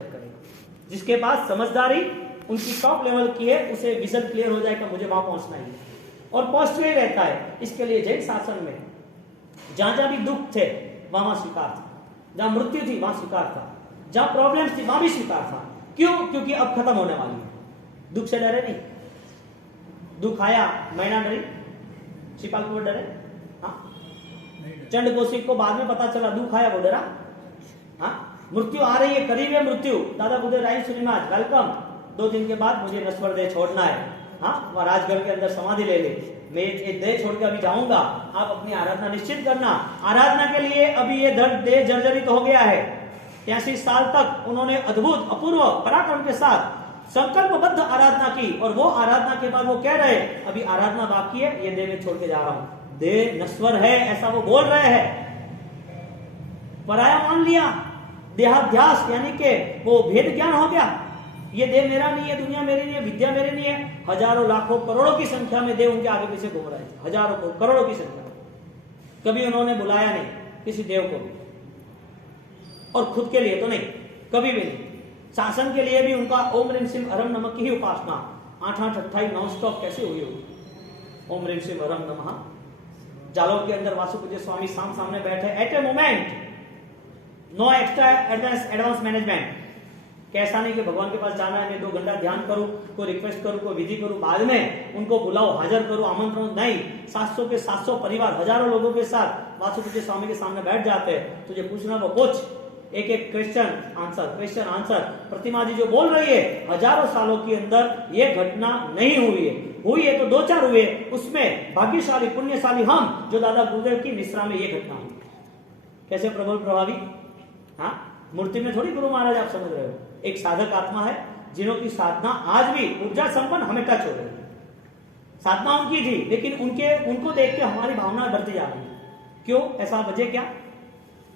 करेगा। जिसके पास समझदारी उनकी टॉप लेवल की है, उसे विजन क्लियर हो जाएगा, मुझे वहां पहुंचना है और पहुंचते ही रहता है। इसके लिए जैन शासन में जहां जहां भी दुख थे वहां स्वीकार था, जहां मृत्यु थी वहां स्वीकार था, जहां प्रॉब्लम्स थी वहां भी स्वीकार था। क्यों? क्योंकि अब खत्म होने वाली है। दुख से डरे नहीं, दुख आया मैना डरी, शिपाल कुंवर डरे? हाँ, चंड कौशिक को बाद में पता चला दुख आया, वो डरा? हाँ, मृत्यु आ रही है, करीब है मृत्यु। दादा बुद्धे राय सुनिमाज वेलकम, 2 दिन के बाद मुझे नश्वर देह छोड़ना है। हाँ, वह राजगढ़ के अंदर समाधि ले ले, मैं एक देह छोड़ के अभी जाऊंगा, आप अपनी आराधना निश्चित करना। आराधना के लिए अभी ये देह जर्जरित हो गया है। 83 साल तक उन्होंने अद्भुत अपूर्व पराक्रम के साथ संकल्पबद्ध आराधना की और वो आराधना के बाद वो कह रहे अभी आराधना बाकी है, ये देह में छोड़ के जा रहा हूं, देह नश्वर है ऐसा वो बोल रहे हैं। पराया मान लिया, देहाध्यास यानी कि वो भेद ज्ञान हो गया, ये देह मेरा नहीं है, दुनिया मेरी नहीं है, विद्या मेरी नहीं है। हजारों लाखों करोड़ों की संख्या में देव उनके आगे पीछे घूम रहे थे, हजारों करोड़ों की संख्या में। कभी उन्होंने बुलाया नहीं किसी देव को भी, और खुद के लिए तो नहीं, कभी भी नहीं। शासन के लिए भी उनका ओम ह्रीम सिम हरम नमः की ही उपासना 8-8 28 नॉन स्टॉप कैसे हुई होगी। ओम ह्रीम सिम हरम नमः। जालोर के अंदर वासुपूज्य स्वामी सामने बैठे, at a moment, no extra advance management. कैसा नहीं कि भगवान के पास जाना है, मैं 2 घंटा ध्यान करूं, कोई रिक्वेस्ट करूं, कोई विधि करूं, बाद में उनको बुलाओ, हाजिर करूं, आमंत्रण नहीं। 700 के 700 परिवार, हजारों लोगों के साथ वासुपूज्य स्वामी के सामने बैठ जाते हैं। तुझे पूछना वो पूछ, एक एक क्वेश्चन आंसर। प्रतिमा जी जो बोल रही है, हजारों सालों के अंदर ये घटना नहीं हुई है तो 2-4 हुए, उसमें भाग्यशाली पुण्यशाली हम जो दादा गुरुदेव की निश्रा में ये घटना हुई। कैसे प्रबल प्रभावी। हाँ, मूर्ति में थोड़ी गुरु महाराज, आप समझ रहे हो, एक साधक आत्मा है जिन्होंने साधना आज भी ऊर्जा संपन्न हमें टच हो रही है। साधना उनकी थी, लेकिन उनको देख के हमारी भावना बढ़ती जा रही है। क्यों? ऐसा वजह क्या?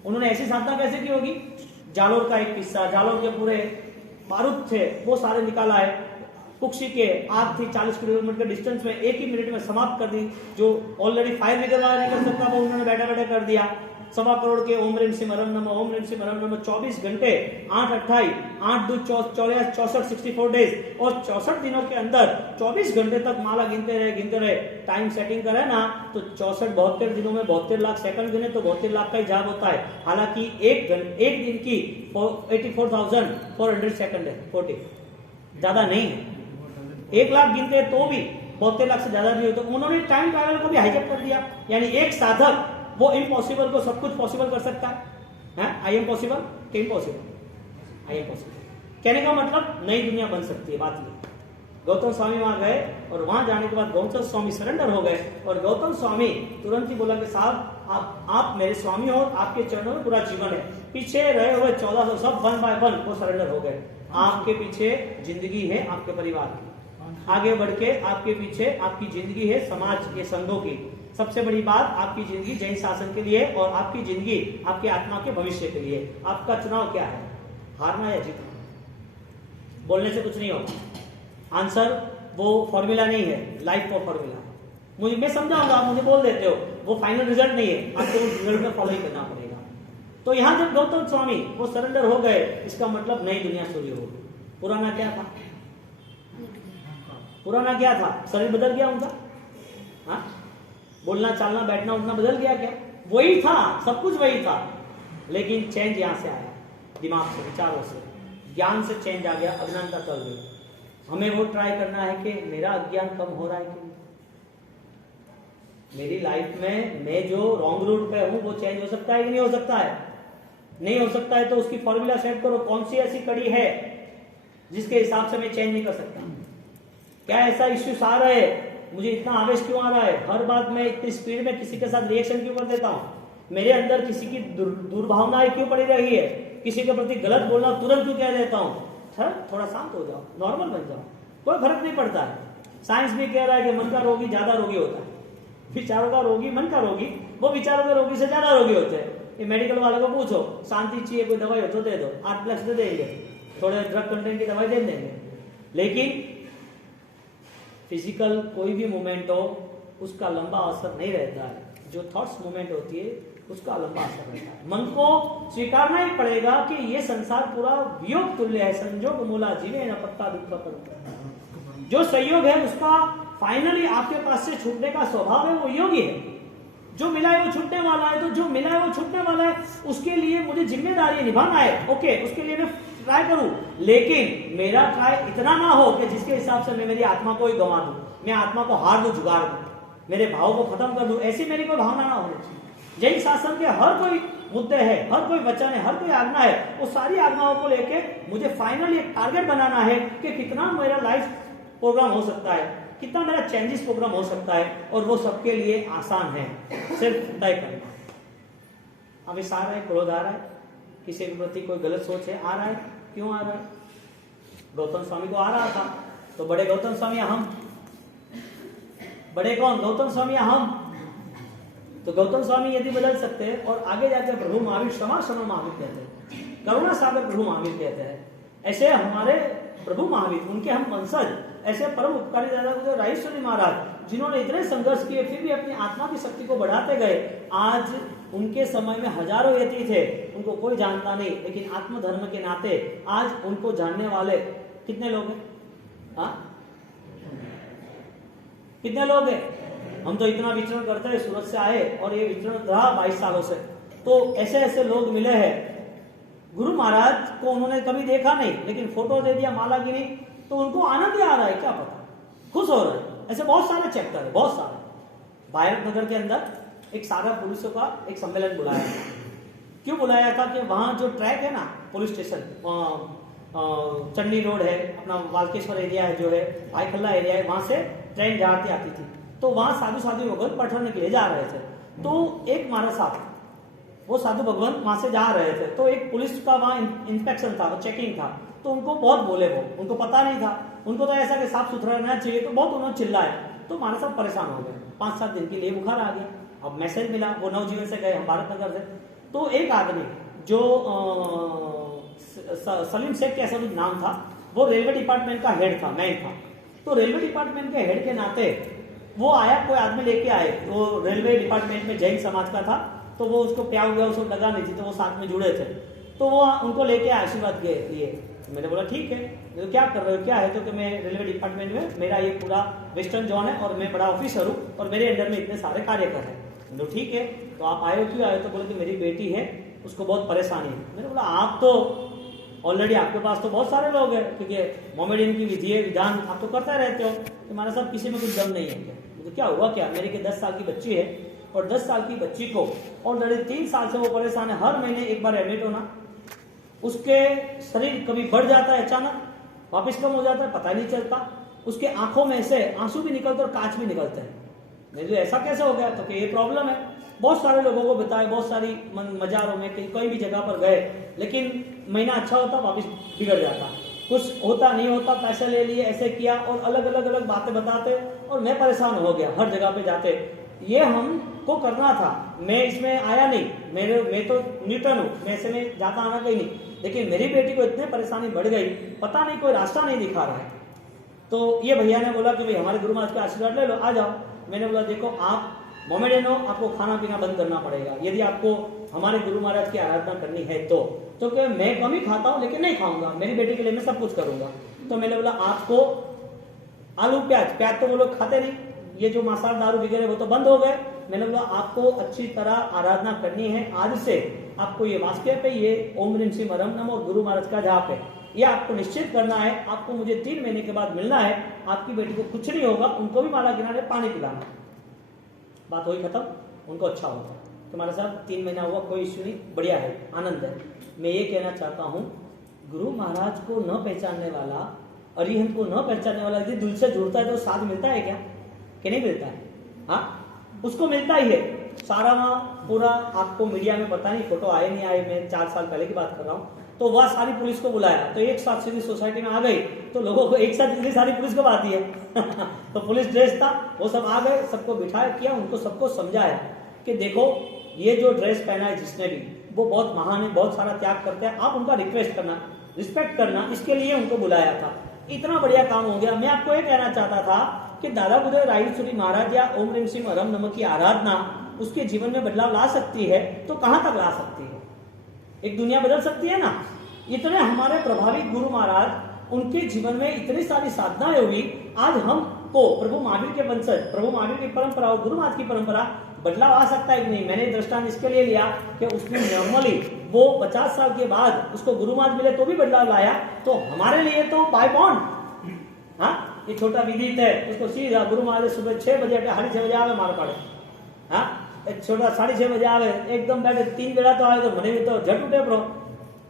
उन्होंने ऐसी साधना कैसे की होगी? जालोर का एक किस्सा, जालोर के पूरे बारूद थे वो सारे निकाला है, कुक्षी के आग थी 40 किलोमीटर के डिस्टेंस में, 1 ही मिनट में समाप्त कर दी। जो ऑलरेडी फायर ब्रिगेड वाला नहीं कर सकता वो उन्होंने बैठे बैठे कर दिया। 1.25 करोड़ के ओम ह्रीम सिम हरम नमः, ओम ह्रीम सिम हरम नमः 24 घंटे, 8-28, 8-2 64 64 डेज, और 64 दिनों के अंदर 24 घंटे तक माला गिनते रहे। टाइम सेटिंग करे ना तो 74 दिनों में 72 लाख सेकंड गिने तो 72 लाख का ही जाप होता है। हालांकि एक दिन की 84,400 सेकंड है, 40 ज्यादा नहीं है। 1 लाख गिनते तो भी 72 लाख से ज्यादा नहीं हो। तो उन्होंने टाइम ट्रैवल को भी हाईजैक कर दिया। यानी एक साधक वो इम्पॉसिबल को सब कुछ पॉसिबल कर सकता है। आई एम पॉसिबल कि इम्पॉसिबल? I am possible. कहने का मतलब नई दुनिया बन सकती है। बात ये, गौतम स्वामी वहां गए और वहां जाने के बाद गौतम स्वामी सरेंडर हो गए और गौतम स्वामी तुरंत ही बोला कि साहब आप मेरे स्वामी हो, आपके चरणों में पूरा जीवन है। पीछे रहे हुए 1400 सब 1 बाय 1 वो सरेंडर हो गए। आपके पीछे जिंदगी है आपके परिवार की, आगे बढ़ के आपके पीछे आपकी जिंदगी है समाज के संघों की। सबसे बड़ी बात, आपकी जिंदगी जैन शासन के लिए और आपकी जिंदगी आपके आत्मा के भविष्य के लिए। आपका चुनाव क्या है, हारना या जीतना? बोलने से कुछ नहीं होगा। आंसर वो फॉर्मूला नहीं है, लाइफ का फॉर्मूला। मैं समझाऊंगा, आप मुझे बोल देते हो, वो फाइनल रिजल्ट नहीं है, आपको उस रिजल्ट में फॉलो ही करना पड़ेगा। तो यहां जब गौतम स्वामी वो सरेंडर हो गए, इसका मतलब नई दुनिया शुरू हो गई। पुराना क्या था? पुराना क्या था? शरीर बदल गया उनका? हाँ, बोलना चालना बैठना उठना बदल गया क्या? वही था, सब कुछ वही था, लेकिन चेंज यहां से आया, दिमाग से, विचारों से, ज्ञान से चेंज आ गया, अज्ञानता टल गई। हमें वो ट्राई करना है कि मेरा अज्ञान कम हो रहा है कि मेरी लाइफ में मैं जो रॉन्ग रूट पे हूं वो चेंज हो सकता है कि नहीं हो सकता है? नहीं हो सकता है तो उसकी फॉर्मूला सेट करो। कौन सी ऐसी कड़ी है जिसके हिसाब से मैं चेंज नहीं कर सकता? क्या ऐसा इश्यूज आ रहा है? मुझे इतना आवेश क्यों आ रहा है? हर बात में इतनी स्पीड में किसी के साथ रिएक्शन क्यों कर देता हूं? मेरे अंदर किसी की दुर्भावनाएं क्यों पड़ी रही है? किसी के प्रति गलत बोलना तुरंत क्यों कह देता हूं? थोड़ा शांत हो जाओ, नॉर्मल बन जाओ, कोई फर्क नहीं पड़ता है। साइंस भी कह रहा है कि मन का रोगी ज्यादा रोगी होता है, विचारों का रोगी मन का रोगी, वो विचारों के रोगी से ज्यादा रोगी होते हैं। ये मेडिकल वाले को पूछो, शांति चाहिए कोई दवाई हो तो दे दो, 8+ दे देंगे, थोड़े ड्रग कंटेंट की दवाई दे देंगे, लेकिन फिजिकल कोई भी मूवमेंट हो उसका लंबा असर नहीं रहता है। जो थॉट्स मूवमेंट होती है उसका लंबा असर रहता है। मन को स्वीकारना ही पड़ेगा कि ये संसार पूरा वियोग तुल्य है, संजोग मूला जीवे न पत्ता दुख पर। जो संयोग है उसका फाइनली आपके पास से छूटने का स्वभाव है, वो योगी है। जो मिला है वो छूटने वाला है, तो जो मिला है वो छूटने वाला है, उसके लिए मुझे जिम्मेदारी निभाना है। ओके, उसके लिए मैं ट्राई करूं, लेकिन मेरा ट्राई इतना ना हो कि जिसके हिसाब से मैं मेरी आत्मा को ही गंवा दूं, मैं आत्मा को हार दूं, जुगाड़ दूं, मेरे भाव को खत्म कर दूं। ऐसी मेरी कोई भावना ना होनी चाहिए। जैन शासन के हर कोई मुद्दे है, हर कोई वचन है, हर कोई आज्ञा है, वो सारी आज्ञाओं को लेके मुझे फाइनली एक टारगेट बनाना है कि कितना मेरा लाइफ प्रोग्राम हो सकता है, कितना मेरा चेंजेस प्रोग्राम हो सकता है, और वो सबके लिए आसान है, सिर्फ तय करना। अभी आ रहा है, क्रोध आ रहा है, किसी के प्रति कोई गलत सोच है, आ रहा है, क्यों आ रहा है? गौतम स्वामी को आ रहा था, तो बड़े गौतम स्वामी हम, बड़े कौन? गौतम स्वामी हम। तो गौतम स्वामी यदि बदल सकते हैं, और आगे जाकर प्रभु महावीर क्षमा क्षमा महावीर कहते हैं, करुणा सागर प्रभु महावीर कहते हैं, ऐसे हमारे प्रभु महावीर, उनके हम वंशज, ऐसे परम उपकारी दादा गुजर राजेश्वरी महाराज, जिन्होंने इतने संघर्ष किए फिर भी अपनी आत्मा की शक्ति को बढ़ाते गए। आज उनके समय में हजारों यति थे, उनको कोई जानता नहीं, लेकिन आत्मधर्म के नाते आज उनको जानने वाले कितने लोग हैं? हाँ, कितने लोग हैं? हम तो इतना विचरण करते हैं, सूरत से आए और ये विचरण रहा 22 सालों से, तो ऐसे ऐसे लोग मिले हैं। गुरु महाराज को उन्होंने कभी देखा नहीं, लेकिन फोटो दे दिया, माला गिनी, तो उनको आनंद ही आ रहा है, क्या पता, खुश हो रहे हैं। ऐसे बहुत सारे चैप्टर है, बहुत सारे। भारत नगर के अंदर एक सागर पुलिसों का एक सम्मेलन बुलाया था। क्यों बुलाया था? कि वहां जो ट्रैक है ना, पुलिस स्टेशन, चंडी रोड है, अपना वालकेश्वर एरिया है, जो है भाईखल्ला एरिया है, वहां से ट्रेन जाती आती थी, तो वहां साधु साधु भगवंत पढ़ने के लिए जा रहे थे। तो एक महाराज साहब, वो साधु भगवंत वहां से जा रहे थे, तो एक पुलिस का वहां इंस्पेक्शन था, चेकिंग था, तो उनको बहुत बोले, वो उनको पता नहीं था, उनको तो ऐसा कि साफ सुथरा रहना चाहिए, तो बहुत उन्होंने चिल्लाया। तो महाराज साहब परेशान हो गए, 5-7 दिन के लिए बुखार आ गया। अब मैसेज मिला, वो नवजीवन से गए, हम भारत नगर से, तो एक आदमी जो सलीम शेख के ऐसा कुछ नाम था, वो रेलवे डिपार्टमेंट का हेड था, मैन था। तो रेलवे डिपार्टमेंट के हेड के नाते वो आया, कोई आदमी लेके आए, वो रेलवे डिपार्टमेंट में जैन समाज का था, तो वो उसको प्यार हुआ, उसको लगा नहीं थी, तो वो साथ में जुड़े थे, तो वो उनको लेके आशीर्वाद लिए। मैंने बोला ठीक है, तो क्या कर रहे हो, क्या है? तो कि मैं रेलवे डिपार्टमेंट में, मेरा ये पूरा वेस्टर्न जोन है और मैं बड़ा ऑफिसर हूँ और मेरे अंडर में इतने सारे कार्यकर हैं। तो ठीक है, तो आप आए हो, क्यों आए? तो बोले कि मेरी बेटी है, उसको बहुत परेशानी है। मैंने बोला आप तो ऑलरेडी, आपके पास तो बहुत सारे लोग हैं, क्योंकि मोमेडियन की विधि है, विधान आप तो करते रहते हो, तुम्हारे साथ किसी में कुछ दम नहीं है क्या? तो क्या हुआ? क्या मेरी के 10 साल की बच्ची है, और 10 साल की बच्ची को ऑलरेडी 3 साल से वो परेशान है, हर महीने एक बार एडमिट होना, उसके शरीर कभी बढ़ जाता है, अचानक वापस कम हो जाता है, पता नहीं चलता, उसके आंखों में से आंसू भी निकलते और कांच भी निकलते हैं। मैं जो ऐसा कैसे हो गया? तो कि ये प्रॉब्लम है। बहुत सारे लोगों को बताए, बहुत सारी मजारों में, कहीं भी जगह पर गए, लेकिन महीना अच्छा होता, वापस बिगड़ जाता, कुछ होता नहीं होता, पैसे ले लिए, ऐसे किया, और अलग अलग बातें बताते, और मैं परेशान हो गया हर जगह पे जाते। ये हमको करना था, मैं इसमें आया नहीं, मैं तो न्यूटन हूँ, मैं ऐसे में जाता आना कहीं नहीं, लेकिन मेरी बेटी को इतनी परेशानी बढ़ गई, पता नहीं कोई रास्ता नहीं दिखा रहा है। तो ये भैया ने बोला कि भाई हमारे गुरु महाराज का आशीर्वाद ले लो, आ जाओ। मैंने बोला देखो, आप मोमेडियन हो, आपको खाना पीना बंद करना पड़ेगा यदि आपको हमारे गुरु महाराज की आराधना करनी है तो क्या मैं कम ही खाता हूँ, लेकिन नहीं खाऊंगा, मेरी बेटी के लिए मैं सब कुछ करूंगा। तो मैंने बोला आपको आलू प्याज तो वो लोग खाते नहीं, ये जो मांसाहार दारू वगैरह वो तो बंद हो गए। मैंने बोला आपको अच्छी तरह आराधना करनी है, आज से आपको ये वाक्य पे, ये ओम ह्रीम श्रीम हरम नमः और गुरु महाराज का जाप है, ये आपको निश्चित करना है। आपको मुझे 3 महीने के बाद मिलना है, आपकी बेटी को कुछ नहीं होगा, उनको भी माला गिराने, पानी पिलाना। बात हुई खत्म, उनको अच्छा होगा। तुम्हारे साथ 3 महीना हुआ, कोई इश्यू नहीं, बढ़िया है, आनंद है। मैं ये कहना चाहता हूँ, गुरु महाराज को न पहचानने वाला, अरिहंत को न पहचानने वाला यदि दिल से जुड़ता है तो साथ मिलता है क्या? कि नहीं मिलता है? हाँ, उसको मिलता ही है सारा। वहाँ पूरा आपको मीडिया में पता नहीं फोटो आए नहीं आए, मैं 4 साल पहले की बात कर रहा हूँ, तो वह सारी पुलिस को बुलाया, तो एक साथ सीधी सोसाइटी में आ गई, तो लोगों को एक साथ इतनी सारी पुलिस कब आती है? तो पुलिस ड्रेस था, वो सब आ गए, सबको बिठाया, किया, उनको सबको समझाया कि देखो ये जो ड्रेस पहना है जिसने भी, वो बहुत महान है, बहुत सारा त्याग करते हैं, आप उनका रिक्वेस्ट करना, रिस्पेक्ट करना, इसके लिए उनको बुलाया था। इतना बढ़िया काम हो गया। मैं आपको ये कहना चाहता था कि दादा बुद्धदेव रायचूरी महाराज या ओम ह्रीम श्रीम हरम नमः की आराधना उसके जीवन में बदलाव ला सकती है तो कहां तक ला सकती है? एक दुनिया बदल सकती है ना। इतने हमारे प्रभावी गुरु महाराज, उनके जीवन में इतनी सारी साधनाएं हुई, आज हमको प्रभु महावीर के वंशज, प्रभु महावीर की परंपरा और गुरु महाराज की परंपरा बदलाव आ सकता है कि नहीं? मैंने दृष्टांत इसके लिए लिया कि उसने नॉर्मली वो 50 साल के बाद उसको गुरु महाराज मिले तो भी बदलाव लाया, तो हमारे लिए तो बाय बॉन्ड, हाँ, ये छोटा विदित है, उसको सीधा गुरु महाराज सुबह 6 बजे 6:30 बजे आवे मार पड़े, हाँ, एक छोटा 6:30 बजे आवे, एकदम बैठे 3 बेड़ा तो आए तो मने भी तो झट उठे प्रो,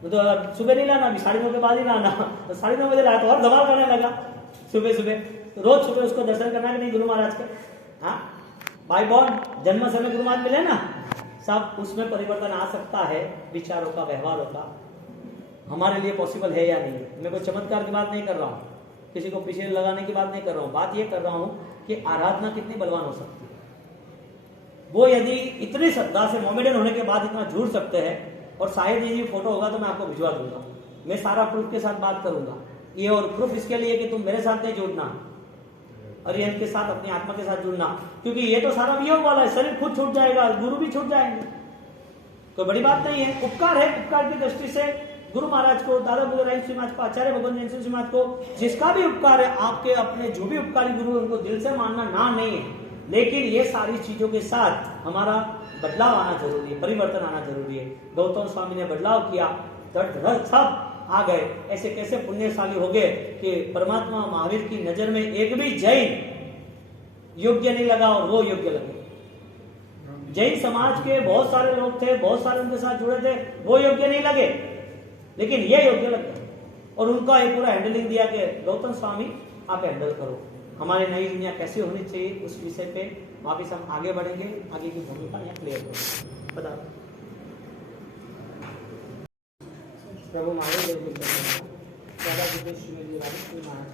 तो सुबह नहीं लाना, अभी 9:30 के बाद ही लाना, तो 9:30 बजे लाया तो और धमाल करने लगा सुबह सुबह। रोज सुबह उसको दर्शन करना कि नहीं गुरु महाराज के, हाँ, बाय बॉन्ड जन्म समय गुरु महाराज मिले ना, सब उसमें परिवर्तन आ सकता है, विचारों का, व्यवहारों का। हमारे लिए पॉसिबल है या नहीं? मैं कोई चमत्कार की बात नहीं कर रहा हूँ, किसी को पीछे लगाने की बात नहीं कर रहा हूँ, बात ये कर रहा हूँ कि आराधना कितनी बलवान हो सकती है। वो यदि इतनी श्रद्धा से मोमेडन होने के बाद इतना जुड़ सकते हैं, और शायद ये फोटो होगा तो मैं आपको भिजवा दूंगा, मैं सारा प्रूफ के साथ बात करूंगा ये, और प्रूफ इसके लिए कि तुम मेरे साथ नहीं जुड़ना, अरिहंत के साथ, अपनी आत्मा के साथ जुड़ना, क्योंकि ये तो सारा वियोग वाला है, शरीर खुद छूट जाएगा, गुरु भी छूट जाएंगे, कोई बड़ी बात नहीं है। उपकार है, उपकार की दृष्टि से गुरु महाराज को, दादा बुद्धराज श्री महाराज को, आचार्य भगवान जैन श्री महाराज को, जिसका भी उपकार है, आपके अपने जो भी उपकारी गुरु उनको दिल से मानना ना नहीं है, लेकिन ये सारी चीजों के साथ हमारा बदलाव आना जरूरी है, परिवर्तन आना जरूरी है। गौतम स्वामी ने बदलाव किया, दर्द सब आ गए, ऐसे कैसे पुण्यशाली हो गए कि परमात्मा महावीर की नजर में एक भी जैन योग्य नहीं लगा और वो योग्य लगे। जैन समाज के बहुत सारे लोग थे, बहुत सारे उनके साथ जुड़े थे, वो योग्य नहीं लगे, लेकिन ये योग्य लगे, और उनका एक पूरा हैंडलिंग दिया कि गौतम स्वामी आप हैंडल करो, हमारी नई दुनिया कैसे होनी चाहिए, उस विषय पे वापिस हम आगे बढ़ेंगे, आगे की भूमिका यहाँ क्लियर करेंगे। बता प्रभु महावीर दादा बुद्धेश श्री महाराज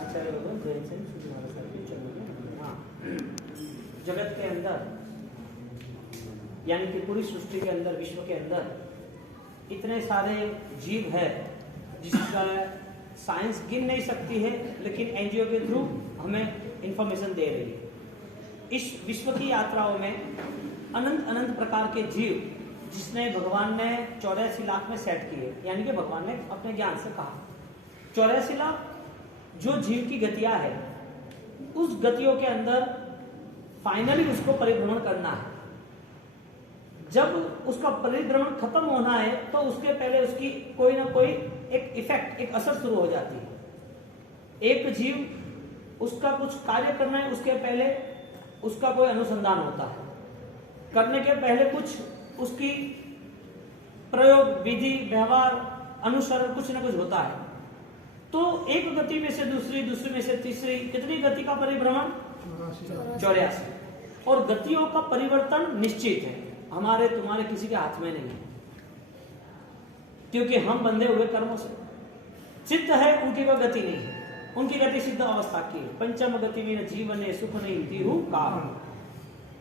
आचार्य भगवान जैन सिंह श्री महाराज के चरणों में। हाँ, जगत के अंदर यानी कि पूरी सृष्टि के अंदर, विश्व के अंदर इतने सारे जीव है जिसका साइंस गिन नहीं सकती है, लेकिन एनजीओ के थ्रू हमें इंफॉर्मेशन दे रही है। इस विश्व की यात्राओं में अनंत अनंत प्रकार के जीव जिसने भगवान ने 84 लाख में सेट किए, यानी कि भगवान ने अपने ज्ञान से कहा 84 लाख जो जीव की गतियां है, उस गतियों के अंदर फाइनली उसको परिभ्रमण करना है। जब उसका परिभ्रमण खत्म होना है तो उसके पहले उसकी कोई ना कोई एक इफेक्ट, एक असर शुरू हो जाती है। एक जीव उसका कुछ कार्य करना है, उसके पहले उसका कोई अनुसंधान होता है, करने के पहले कुछ उसकी प्रयोग, विधि, व्यवहार, अनुसरण कुछ ना कुछ होता है। तो एक गति में से दूसरी, दूसरी में से तीसरी, कितनी गति का परिभ्रमण? 84। और गतियों का परिवर्तन निश्चित है, हमारे तुम्हारे किसी के हाथ में नहीं है, क्योंकि हम बंधे हुए कर्मों से। सिद्ध है उनकी कोई गति नहीं है, उनकी गति सिद्ध अवस्था की है। पंचम गति में जीवन सुख नहीं तीहू काम।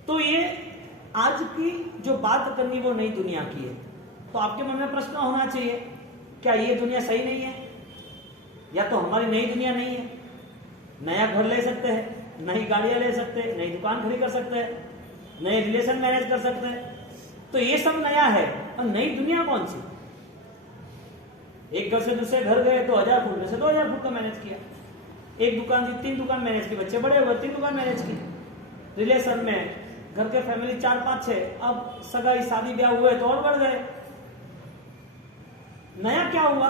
तो ये आज की जो बात करनी वो नई दुनिया की है। तो आपके मन में प्रश्न होना चाहिए, क्या ये दुनिया सही नहीं है, या तो हमारी नई दुनिया नहीं है? नया घर ले सकते हैं, नई गाड़ियां ले सकते हैं, नई दुकान खड़ी कर सकते हैं, नए रिलेशन मैनेज कर सकते हैं, तो ये सब नया है। और नई दुनिया कौन सी? एक घर से दूसरे घर गए तो 1000 फुट में से 2000 फुट का मैनेज किया, एक दुकान से 3 दुकान मैनेज की, बच्चे बड़े हुए 3 दुकान मैनेज की, रिलेशन में घर के फैमिली 4 5 6, अब सगाई शादी ब्याह हुए तो और बढ़ गए। नया क्या हुआ?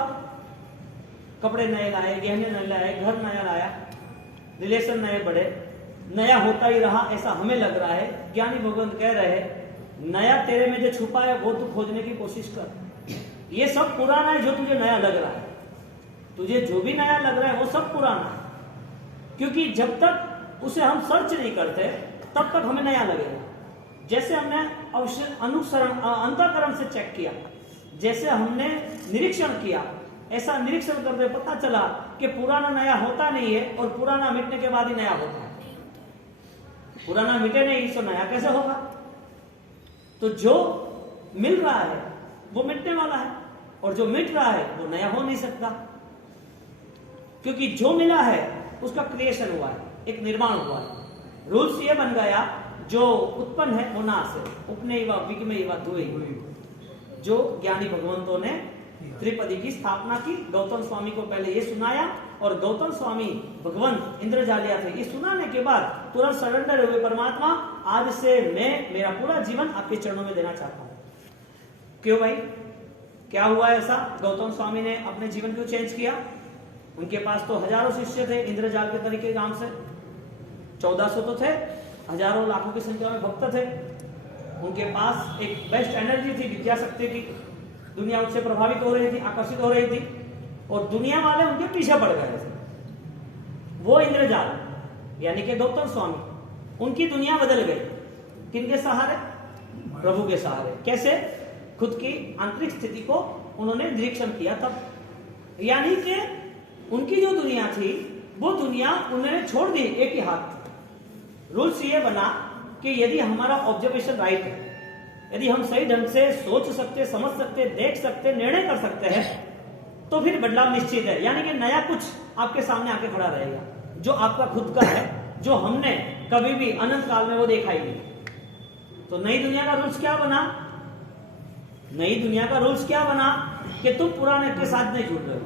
कपड़े नए लाए, गहने नए लाए, घर नया लाया, रिलेशन नए बढ़े, नया होता ही रहा ऐसा हमें लग रहा है। ज्ञानी भगवान कह रहे हैं नया तेरे में जो छुपा है वो तू खोजने की कोशिश कर। ये सब पुराना है जो तुझे नया लग रहा है, तुझे जो भी नया लग रहा है वो सब पुराना है, क्योंकि जब तक उसे हम सर्च नहीं करते तब तक हमें नया लगेगा। जैसे हमने अनुसरण अंतःकरण से चेक किया, जैसे हमने निरीक्षण किया, ऐसा निरीक्षण करते पता चला कि पुराना नया होता नहीं है और पुराना मिटने के बाद ही नया होता है। पुराना मिटे नहीं तो नया कैसे होगा? तो जो मिल रहा है वो मिटने वाला है, और जो मिट रहा है वो नया हो नहीं सकता, क्योंकि जो मिला है उसका क्रिएशन हुआ है, एक निर्माण हुआ है। रूल्स ये बन गया जो उत्पन्न है वो नाश है। उपनैव विगमैव द्वे, जो ज्ञानी भगवंतों ने त्रिपदी की स्थापना की। गौतम स्वामी को पहले ये सुनाया और गौतम स्वामी भगवंत इंद्रजालिया थे। ये सुनाने के बाद तुरंत सरेंडर हुए, परमात्मा आज से मैं मेरा पूरा जीवन आपके चरणों में देना चाहता हूं। क्यों भाई, क्या हुआ ऐसा? गौतम स्वामी ने अपने जीवन क्यों चेंज किया? उनके पास तो हजारों शिष्य थे इंद्रजाल के तरीके काम से, 1400 तो थे, हजारों लाखों की संख्या में भक्त थे। उनके पास एक बेस्ट एनर्जी थी, विद्या शक्ति थी, दुनिया उससे प्रभावित हो रही थी, आकर्षित हो रही थी, और दुनिया वाले उनके पीछे पड़ गए थे। वो इंद्रजाल यानी कि गौतम स्वामी, उनकी दुनिया बदल गई। किनके सहारे? प्रभु के सहारे। कैसे? खुद की आंतरिक स्थिति को उन्होंने निरीक्षण किया तब। यानी कि उनकी जो दुनिया थी वो दुनिया उन्होंने छोड़ दी एक ही हाथ। रूल्स ये बना कि यदि हमारा ऑब्जर्वेशन राइट है, यदि हम सही ढंग से सोच सकते, समझ सकते, देख सकते, निर्णय कर सकते हैं, तो फिर बदलाव निश्चित है। यानी कि नया कुछ आपके सामने आके खड़ा रहेगा जो आपका खुद का है, जो हमने कभी भी अनंत काल में वो देखा ही नहीं। तो नई दुनिया का रूल्स क्या बना? नई दुनिया का रूल्स क्या बना कि तुम पुराने के साथ नहीं जुड़ रहे हो।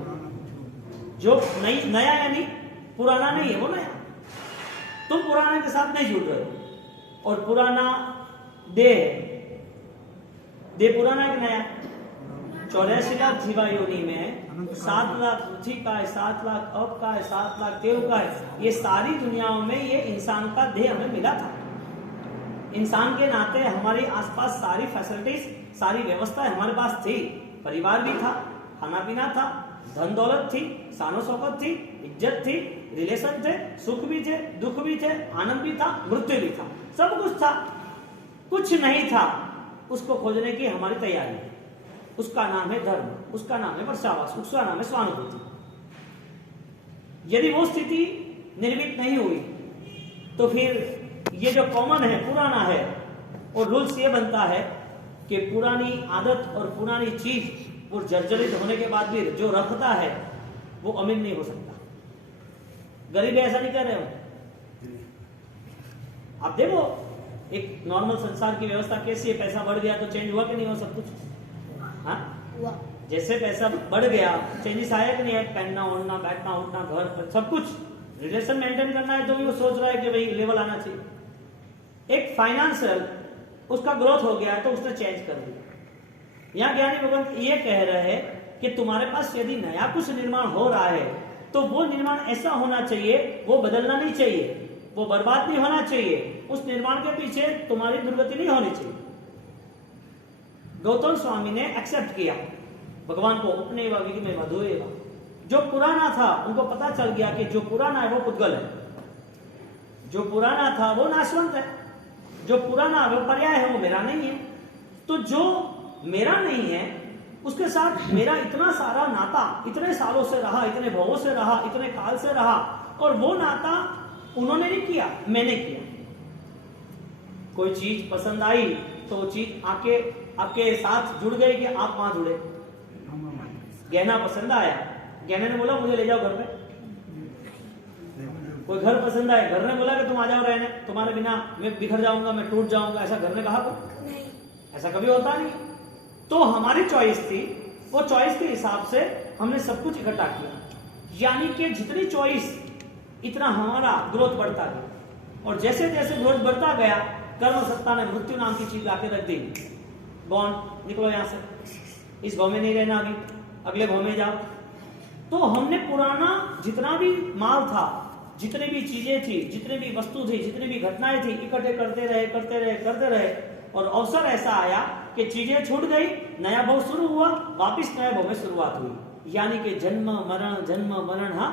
जो नया यानी पुराना नहीं है, वो नया। तुम पुराने के साथ नहीं जुड़ रहे हो। और पुराना देह है, देह पुराना है कि नया? 84 लाख जीवा योनि में 7 लाख पृथ्वी का है, 7 लाख अब का है, 7 लाख देव का है। ये सारी दुनियाओं में ये इंसान का देह हमें मिला था। इंसान के नाते हमारे आसपास सारी फैसिलिटीज, सारी व्यवस्था हमारे पास थी। परिवार भी था, खाना पीना था, धन दौलत थी, शानो शौकत थी, इज्जत थी, रिलेशन थे, सुख भी थे, दुख भी थे, आनंद भी था, मृत्यु भी था, सब कुछ था। कुछ नहीं था, उसको खोजने की हमारी तैयारी है। उसका नाम है धर्म, उसका नाम है वर्षावास, उसका नाम है स्वानुभूति। यदि वो स्थिति निर्मित नहीं हुई तो फिर ये जो कॉमन है, पुराना है, और रूल्स ये बनता है कि पुरानी आदत और पुरानी चीज वो जर्जरित होने के बाद भी जो रखता है वो अमीर नहीं हो सकता। गरीब ऐसा नहीं कर रहे हो आप। देखो एक नॉर्मल संसार की व्यवस्था कैसी है, पैसा बढ़ गया तो चेंज हुआ कि नहीं हो सब कुछ? हाँ, जैसे पैसा बढ़ गया चेंजेस आया कि नहीं है? पहनना ओढ़ना, बैठना उठना, घर, सब कुछ। रिलेशन मेंटेन करना है तो भी वो सोच रहा है कि भाई लेवल आना चाहिए। एक फाइनेंशियल उसका ग्रोथ हो गया तो उसने चेंज कर दिया। यहाँ ज्ञानी भगवंत ये कह रहे हैं कि तुम्हारे पास यदि नया कुछ निर्माण हो रहा है तो वो निर्माण ऐसा होना चाहिए, वो बदलना नहीं चाहिए, वो बर्बाद नहीं होना चाहिए, उस निर्माण के पीछे तुम्हारी दुर्गति नहीं होनी चाहिए। गौतम स्वामी ने एक्सेप्ट किया भगवान को, उपनैव विगमैव द्वे। जो पुराना था उनको पता चल गया कि जो पुराना है वो पुद्गल है, जो पुराना था वो नाशवंत है, जो पुराना वो पर्याय है, वो मेरा नहीं है। तो जो मेरा नहीं है उसके साथ मेरा इतना सारा नाता इतने सालों से रहा, इतने भवों से रहा, इतने काल से रहा, और वो नाता उन्होंने नहीं किया, मैंने किया। कोई चीज पसंद आई तो वो चीज आके आपके साथ जुड़ गई कि आप वहां जुड़े। गहना पसंद आया, गहने ने बोला मुझे ले जाओ घर पे। कोई घर पसंद आए, घर ने बोला कि तुम आ जाओ रहने, तुम्हारे बिना मैं बिखर जाऊंगा, मैं टूट जाऊंगा। ऐसा घर ने कहा नहीं, ऐसा कभी होता नहीं। तो हमारी चॉइस थी, वो चॉइस के हिसाब से हमने सब कुछ इकट्ठा किया। यानी कि जितनी चॉइस इतना हमारा ग्रोथ बढ़ता गया, और जैसे जैसे ग्रोथ बढ़ता गया कर्म सत्ता ने मृत्यु नाम की चीज लाके रख दी। बॉन्ड निकलो यहां से, इस भाव में नहीं रहना, अभी अगले भाव में जाओ। तो हमने पुराना जितना भी माल था, जितनी भी चीजें थी, जितनी भी वस्तु थी, जितनी भी घटनाएं थी, इकट्ठे करते रहे करते रहे करते रहे, और अवसर ऐसा आया कि चीजें छूट गई, नया भव शुरू हुआ, वापिस नया भव में शुरुआत हुई। यानी कि जन्म मरण हा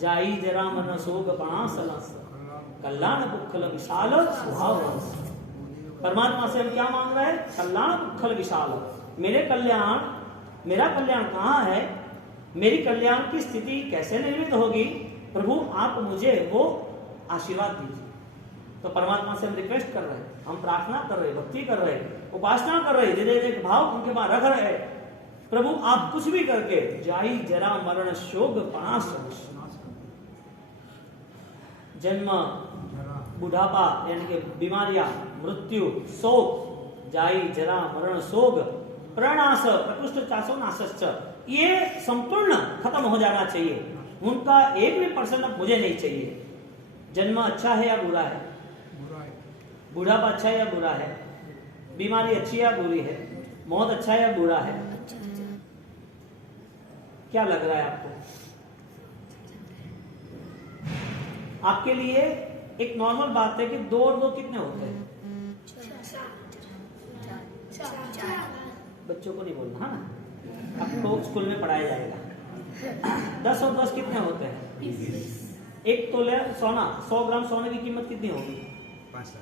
जाई जरा मन शोक पणासलस कल्याण पुखल विशाल स्वभाव। परमात्मा से हम क्या मांग रहे हैं? कल्याण पुखल विशाल। मेरे कल्याण, मेरा कल्याण कहाँ है? मेरी कल्याण की स्थिति कैसे निर्मित होगी? प्रभु आप मुझे वो आशीर्वाद दीजिए। तो परमात्मा से हम रिक्वेस्ट कर रहे हैं, हम प्रार्थना कर रहे हैं, भक्ति कर रहे हैं, उपासना कर रहे हैं, धीरे धीरे भाव उनके पास रख रहे हैं। प्रभु आप कुछ भी करके जाई जरा मरण शोक पणास, जन्म, बुढ़ापा यानी कि बीमारियां, मृत्यु, शोक, जाई, जरा, मरण, शोक, प्रणाश, प्रकृष्ट, चासो, नाशश्च, ये संपूर्ण खत्म हो जाना चाहिए। उनका एक भी % अब मुझे नहीं चाहिए। जन्म अच्छा है या बुरा है? बुढ़ापा अच्छा है या बुरा है? बीमारी अच्छी या बुरी है? मौत अच्छा है या बुरा है? क्या लग रहा है आपको? आपके लिए एक नॉर्मल बात है कि 2 और 2 कितने होते हैं? बच्चों को नहीं बोलना, हाँ ना, आपको स्कूल में पढ़ाया जाएगा। 10 और 10 कितने होते हैं? 1 तोले सोना, 100 ग्राम सोने की कीमत कितनी होगी?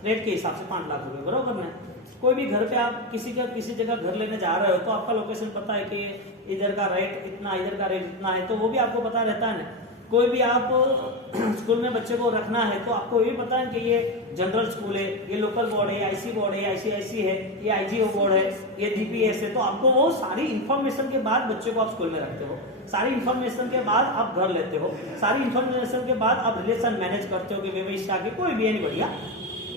रेट के हिसाब से 5 लाख रुपए, बरोबर ना? कोई भी घर पे आप किसी जगह घर लेने जा रहे हो तो आपका लोकेशन पता है कि इधर का रेट इतना, इधर का रेट इतना है, तो वो भी आपको पता रहता है ना। कोई भी आप स्कूल में बच्चे को रखना है तो आपको ये पता है कि ये जनरल स्कूल है, ये लोकल बोर्ड है, आईसी बोर्ड है, आईसीआईसी है, ये आईजीओ बोर्ड है, ये डीपीएस है। तो आपको वो सारी इंफॉर्मेशन के बाद बच्चे को आप स्कूल में रखते हो, सारी इंफॉर्मेशन के बाद आप घर लेते हो, सारी इंफॉर्मेशन के बाद आप रिलेशन मैनेज करते हो कि व्यवस्था के कोई भी नहीं बढ़िया।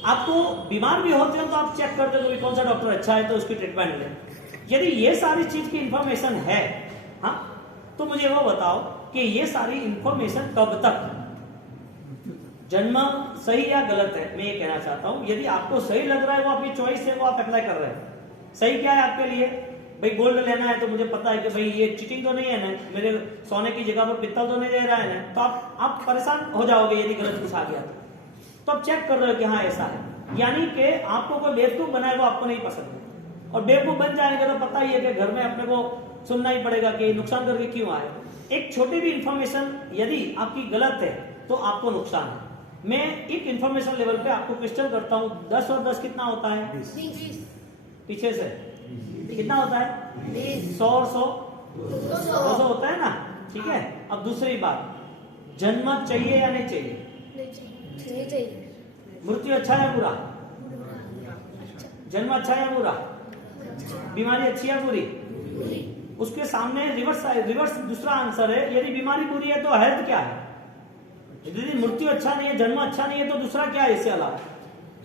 आपको बीमार भी होते हो तो आप चेक करते हो कि कौन सा डॉक्टर अच्छा है तो उसकी ट्रीटमेंट ले। यदि ये सारी चीज की इंफॉर्मेशन है, हाँ, तो मुझे वो बताओ कि ये सारी इंफॉर्मेशन कब तक? जन्म सही या गलत है, मैं ये कहना चाहता हूं। यदि आपको सही लग रहा है, वो आपकी चॉइस है, वो आप अप्लाई कर रहे हैं। सही क्या है आपके लिए? भाई गोल्ड लेना है तो मुझे पता है कि भाई ये चीटिंग तो नहीं है ना, मेरे सोने की जगह पर पित्तल तो नहीं दे रहा है ना, तो आप परेशान हो जाओगे यदि गलत कुछ आ गया तो आप चेक कर रहे हो कि हाँ ऐसा है। यानी कि आपको कोई बेवकूफ बनाए वो आपको नहीं पसंद है, और बेवकूफ बन जाएंगे तो पता ही है कि घर में अपने को सुनना ही पड़ेगा कि नुकसान करके क्यों आए। एक छोटी भी इंफॉर्मेशन यदि आपकी गलत है तो आपको नुकसान है। मैं एक इंफॉर्मेशन लेवल पे आपको क्वेश्चन करता हूँ, 10 और 10 कितना होता है? 20। पीछे से कितना होता है? 100 और 100 200 होता है ना, ठीक है। अब दूसरी बात, जन्म चाहिए या नहीं चाहिए? मृत्यु अच्छा या बुरा? जन्म अच्छा या बुरा? बीमारी अच्छी या बुरी? उसके सामने रिवर्स दूसरा आंसर है, यदि बीमारी बुरी है तो हेल्थ क्या है? यदि मृत्यु अच्छा नहीं है, जन्म अच्छा नहीं है, तो दूसरा क्या है इससे अलावा?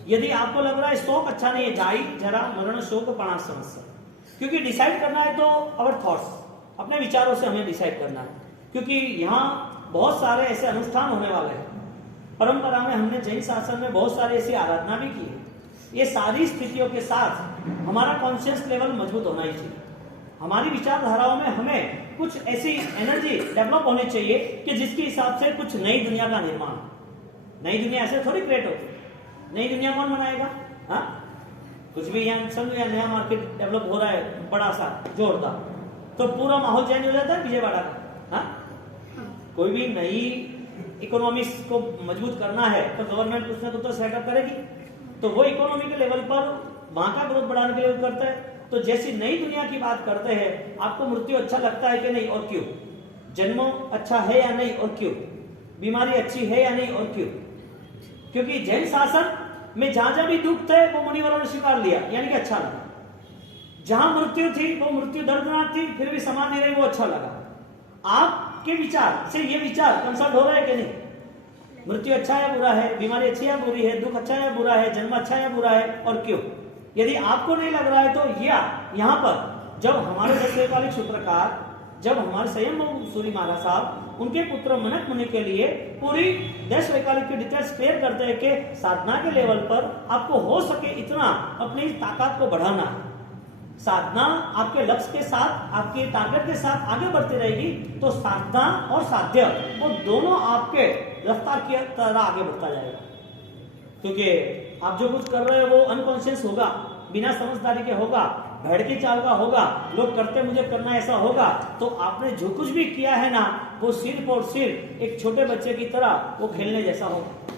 यदि आपको लग रहा है शोक अच्छा नहीं है, जाई, जरा, मरण, शोक, प्रणाश, समस्या, क्योंकि डिसाइड करना है तो अवर थॉट्स, अपने विचारों से हमें डिसाइड करना है, क्योंकि यहाँ बहुत सारे ऐसे अनुष्ठान होने वाले हैं। परंपरा में हमने जैन शासन में बहुत सारी ऐसी आराधना भी की है। ये सारी स्थितियों के साथ हमारा कॉन्शियस लेवल मजबूत होना ही चाहिए। हमारी विचारधाराओं में हमें कुछ ऐसी एनर्जी डेवलप होनी चाहिए कि जिसके हिसाब से कुछ नई दुनिया का निर्माण। नई दुनिया ऐसे थोड़ी क्रिएट होती, नई दुनिया कौन बनाएगा? हाँ, कुछ भी यहाँ समझो, या नया मार्केट डेवलप हो रहा है बड़ा सा जोरदार, तो पूरा माहौल चेंज हो जाता है विजयवाड़ा का। हाँ, कोई भी नई इकोनॉमिक्स को मजबूत करना है तो गवर्नमेंट कुछ ना कुछ तो सेटअप करेगी, तो वो इकोनॉमी के लेवल पर वहां का ग्रोथ बढ़ाने के लिए करता है। तो जैसी नई दुनिया की बात करते हैं, आपको मृत्यु अच्छा लगता है कि नहीं और क्यों? जन्म अच्छा है या नहीं और क्यों? बीमारी अच्छी है या नहीं और क्यों? क्योंकि जैन शासन में जहां जहां भी दुख थे वो मुनिवरों ने स्वीकार लिया, यानी कि अच्छा लगा। जहां मृत्यु थी वो मृत्यु दर्दनाक थी, फिर भी समान नहीं रही, वो अच्छा लगा। आपके विचार से ये विचार कंसल्ट हो रहा है कि नहीं? मृत्यु अच्छा है बुरा है, बीमारी अच्छी है बुरी है, दुख अच्छा है बुरा है, जन्म अच्छा है बुरा है और क्यों? यदि आपको नहीं लग रहा है तो यहाँ पर जब हमारे 10 वैकालिक सूत्रकार, जब हमारे संयम सूरी महाराज साहब उनके पुत्र मनक मुनि के लिए पूरी 10 वैकालिक की डिटेल्स क्लियर करते हैं कि साधना के लेवल पर आपको हो सके इतना अपनी ताकत को बढ़ाना है। साधना आपके लक्ष्य के साथ, आपके टारगेट के साथ आगे बढ़ती रहेगी तो साधना और साध्य वो दोनों आपके रफ्तार की तरह आगे बढ़ता जाएगा। क्योंकि आप जो कुछ कर रहे हो वो अनकॉन्शियस होगा, बिना समझदारी के होगा, भड़ की चाल का होगा, लोग करते मुझे करना ऐसा होगा, तो आपने जो कुछ भी किया है ना वो सिर्फ और सिर्फ एक छोटे बच्चे की तरह वो खेलने जैसा होगा।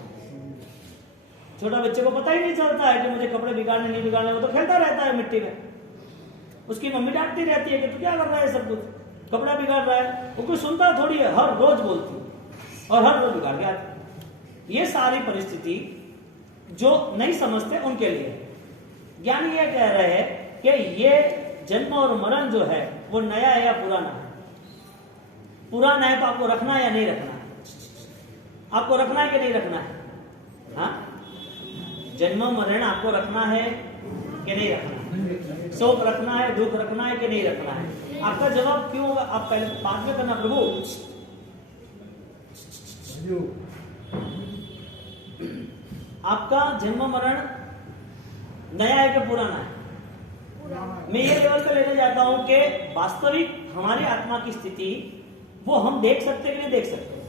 छोटा बच्चे को पता ही नहीं चलता है कि मुझे कपड़े बिगाड़ने नहीं बिगाड़ने, वो तो खेलता रहता है मिट्टी में। उसकी मम्मी डांटती रहती है कि तू क्या कर रहा है, सब कुछ कपड़ा बिगाड़ रहा है, वो कोई सुनता थोड़ी है, हर रोज बोलती और हर रोज बिगाड़ गया। ये सारी परिस्थिति जो नहीं समझते उनके लिए ज्ञानी ये कह रहे हैं कि ये जन्म और मरण जो है वो नया है या पुराना है? पुराना है तो आपको रखना है या नहीं रखना है? आपको रखना है कि नहीं रखना है? हाँ, जन्म मरण आपको रखना है कि नहीं रखना है? शोक रखना है, दुख रखना है कि नहीं रखना है? आपका जवाब क्यों होगा? आप पहले बाद में करना। प्रभु आपका जन्म मरण नया है कि पुराना है? मैं ये लेवल पे लेने जाता हूं कि वास्तविक हमारी आत्मा की स्थिति वो हम देख सकते कि नहीं देख सकते?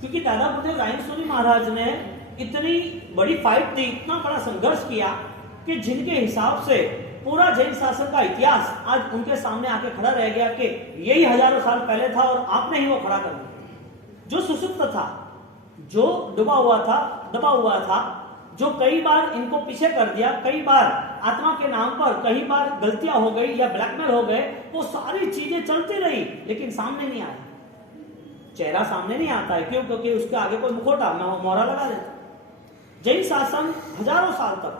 क्योंकि दादा बुद्धदेव रायसोनी महाराज ने इतनी बड़ी फाइट दी, इतना बड़ा संघर्ष किया कि जिनके हिसाब से पूरा जैन शासन का इतिहास आज उनके सामने आके खड़ा रह गया कि यही हजारों साल पहले था और आपने ही वो खड़ा कर दिया। जो सुसुप्त था, जो डूबा हुआ था, दबा हुआ था, जो कई बार इनको पीछे कर दिया, कई बार आत्मा के नाम पर कई बार गलतियां हो गई या ब्लैकमेल हो गए, वो सारी चीजें चलती रही लेकिन सामने नहीं आया। चेहरा सामने नहीं आता है। क्यों? क्योंकि उसके आगे कोई मुखौटा मोहरा लगा देता। जैन शासन हजारों साल तक,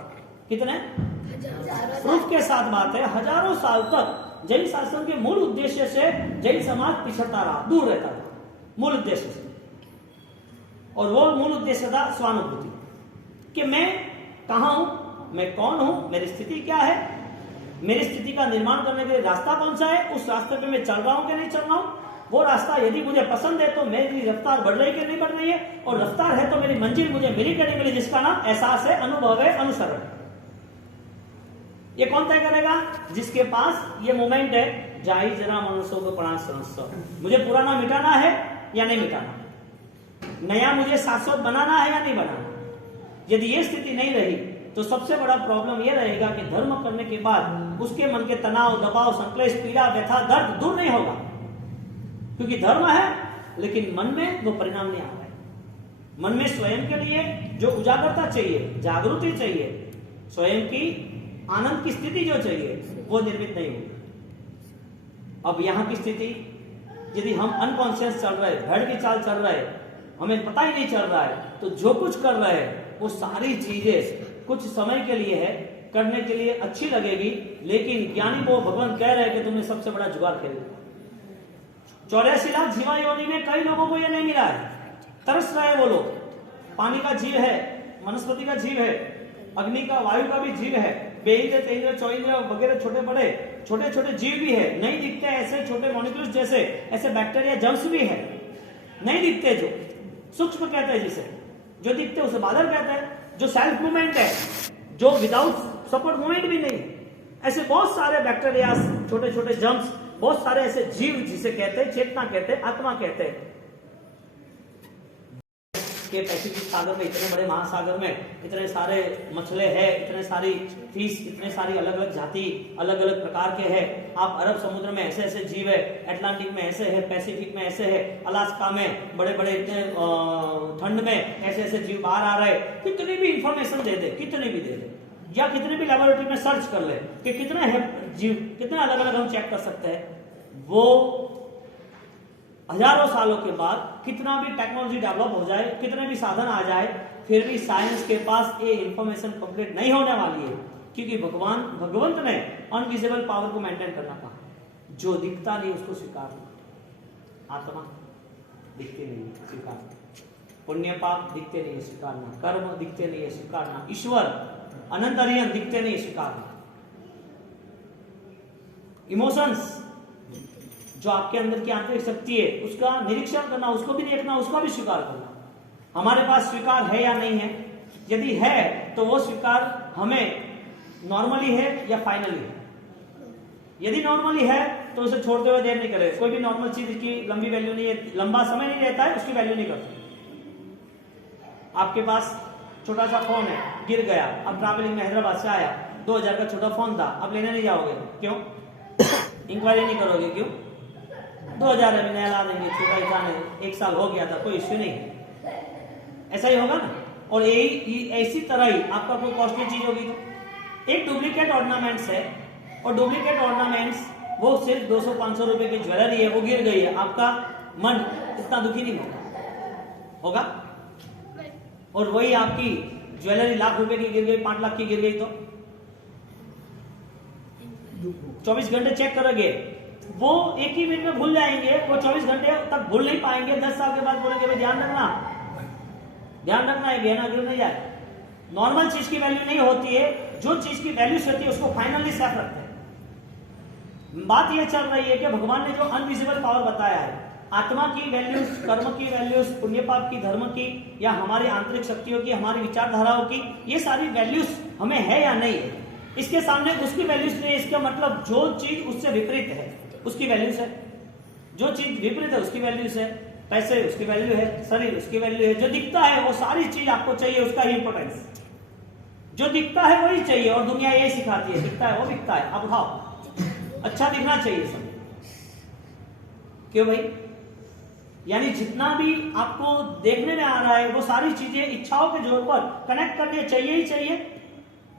कितने प्रूफ के साथ बात है, हजारों साल तक जैन शासन के मूल उद्देश्य से जैन समाज पिछड़ता रहा, दूर रहता था मूल उद्देश्य से। और वो मूल उद्देश्य था स्वानुभूति, कि मैं कहां हूं, मैं कौन हूं, मेरी स्थिति क्या है, मेरी स्थिति का निर्माण करने के लिए रास्ता कौन सा है, उस रास्ते पे मैं चल रहा हूं कि नहीं चल रहा हूं, वो रास्ता यदि मुझे पसंद है तो मेरी रफ्तार बढ़ रही कि नहीं बढ़ रही है, और रफ्तार है तो मेरी मंजिल मुझे मिली कि नहीं मिली, जिसका नाम एहसास है, अनुभव है, अनुसरण। ये कौन तय करेगा? जिसके पास ये मोमेंट है, जाई जरा मनुष्यों को प्राण संस्थ, मुझे पुराना मिटाना है या नहीं मिटाना, नया मुझे शाश्वत बनाना है या नहीं बनाना। यदि ये स्थिति नहीं रही तो सबसे बड़ा प्रॉब्लम यह रहेगा कि धर्म करने के बाद उसके मन के तनाव, दबाव, संक्लेश, पीड़ा, व्यथा, दर्द दूर नहीं होगा, क्योंकि धर्म है लेकिन मन में वो परिणाम नहीं आ रहा है। मन में स्वयं के लिए जो उजागरता चाहिए, जागृति चाहिए, स्वयं की आनंद की स्थिति जो चाहिए वो निर्मित नहीं होगी। अब यहां की स्थिति, यदि हम अनकॉन्शियस चल रहे, भेड़ की चाल चल रहे, हमें पता ही नहीं चल रहा है, तो जो कुछ कर रहे हैं वो सारी चीजें कुछ समय के लिए है, करने के लिए अच्छी लगेगी, लेकिन ज्ञानी वो भगवान कह रहे हैं कि तुमने सबसे बड़ा जुगाड़ खेल लिया। 84 लाख जीवा योनि में कई लोगों को ये नहीं मिला है, तरस रहे वो लोग। पानी का जीव है, वनस्पति का जीव है, अग्नि का, वायु का भी जीव है, बेइंद्र, तेंद्र, चौइंद्र वगैरह छोटे बड़े छोटे छोटे जीव भी है, नहीं दिखते ऐसे छोटे मॉलिक्यूल्स जैसे, ऐसे बैक्टीरिया, जर्म्स भी है, नहीं दिखते, जो सूक्ष्म कहते हैं जिसे, जो दिखते उसे बादल कहते हैं, जो सेल्फ मूवमेंट है, जो विदाउट सपोर्ट मूवमेंट भी नहीं, ऐसे बहुत सारे बैक्टीरिया, छोटे छोटे जर्म्स, बहुत सारे ऐसे जीव जिसे कहते हैं चेतना कहते हैं, आत्मा कहते हैं। के पैसिफिक सागर में, इतने बड़े महासागर में इतने सारे मछले हैं, इतने सारी फिश, इतने सारी अलग अलग जाति, अलग अलग प्रकार के हैं। आप अरब समुद्र में ऐसे ऐसे जीव है, अटलांटिक में ऐसे है, पैसिफिक में ऐसे है, अलास्का में बड़े बड़े इतने ठंड में ऐसे ऐसे जीव बाहर आ रहे। कितनी भी इंफॉर्मेशन दे दे, कितनी भी दे दे, या कितने भी लेबोरेटरी में सर्च कर ले कि कितने हैं जीव, कितने अलग अलग हम चेक कर सकते हैं। वो हजारों सालों के बाद कितना भी टेक्नोलॉजी डेवलप हो जाए, कितने भी साधन आ जाए, फिर भी साइंस के पास ये इंफॉर्मेशन कंप्लीट नहीं होने वाली है, क्योंकि भगवंत ने अनविजिबल पावर को मेंटेन करना कहा। जो दिखता नहीं उसको स्वीकार करना, आत्मा दिखते नहीं स्वीकार, पुण्य पाप दिखते नहीं स्वीकारना, कर्म दिखते नहीं स्वीकारना, ईश्वर अनंत अरिहंत दिखते नहीं स्वीकारना, इमोशंस जो आपके अंदर की आंतरिक शक्ति है उसका निरीक्षण करना, उसको भी देखना, उसको भी स्वीकार करना। हमारे पास स्वीकार है या नहीं है? यदि है तो वो स्वीकार हमें नॉर्मली है या फाइनली है? यदि नॉर्मली है तो उसे छोड़ते हुए देर नहीं करें। कोई भी नॉर्मल चीज की लंबी वैल्यू नहीं है, लंबा समय नहीं रहता है, उसकी वैल्यू नहीं करते। आपके पास छोटा सा फोन है, गिर गया, अब ट्रैवलिंग में हैदराबाद से आया, 2000 का छोटा फोन था, अब लेने नहीं जाओगे, क्यों? इंक्वायरी नहीं करोगे, क्यों? 2000 में नया ला देंगे, छोटा ही जाने, 1 साल हो गया था, कोई इश्यू नहीं। ऐसा ही होगा ना। और यही ऐसी तरह ही आपका कोई कॉस्टली चीज होगी तो एक डुप्लीकेट ऑर्नामेंट्स है, और डुप्लीकेट ऑर्नामेंट्स वो सिर्फ 200-500 रुपए की ज्वेलरी है, वो गिर गई है, आपका मन इतना दुखी नहीं होगा? और वही आपकी ज्वेलरी लाख रुपए की गिर गई, 5 लाख की गिर गई तो 24 घंटे चेक करोगे, वो एक ही मिनट में भूल जाएंगे, वो 24 घंटे तक भूल नहीं पाएंगे। 10 साल के बाद बोलेंगे भाई ध्यान रखना है, गहना गिर नहीं जाए। नॉर्मल चीज की वैल्यू नहीं होती है, जो चीज की वैल्यू होती है उसको फाइनली सेफ रखते हैं। बात यह चल रही है कि भगवान ने जो अनविजिबल पावर बताया है, आत्मा की वैल्यूज, कर्म की वैल्यूज, पुण्य पाप की, धर्म की, या हमारी आंतरिक शक्तियों की, हमारी विचारधाराओं की, ये सारी वैल्यूज हमें है या नहीं है, इसके सामने उसकी वैल्यूज नहीं है। इसका मतलब जो चीज उससे विपरीत है उसकी वैल्यूज है, जो चीज विपरीत है उसकी वैल्यूज है। पैसे उसकी वैल्यू है, शरीर उसकी वैल्यू है, जो दिखता है वो सारी चीज आपको चाहिए, उसका ही इंपोर्टेंस। जो दिखता है वही चाहिए, और दुनिया यही सिखाती है, दिखता है वो दिखता है, अब उठाओ, अच्छा दिखना चाहिए सब। क्यों भाई? यानी जितना भी आपको देखने में आ रहा है वो सारी चीजें इच्छाओं के जोर पर कनेक्ट करनी चाहिए ही चाहिए।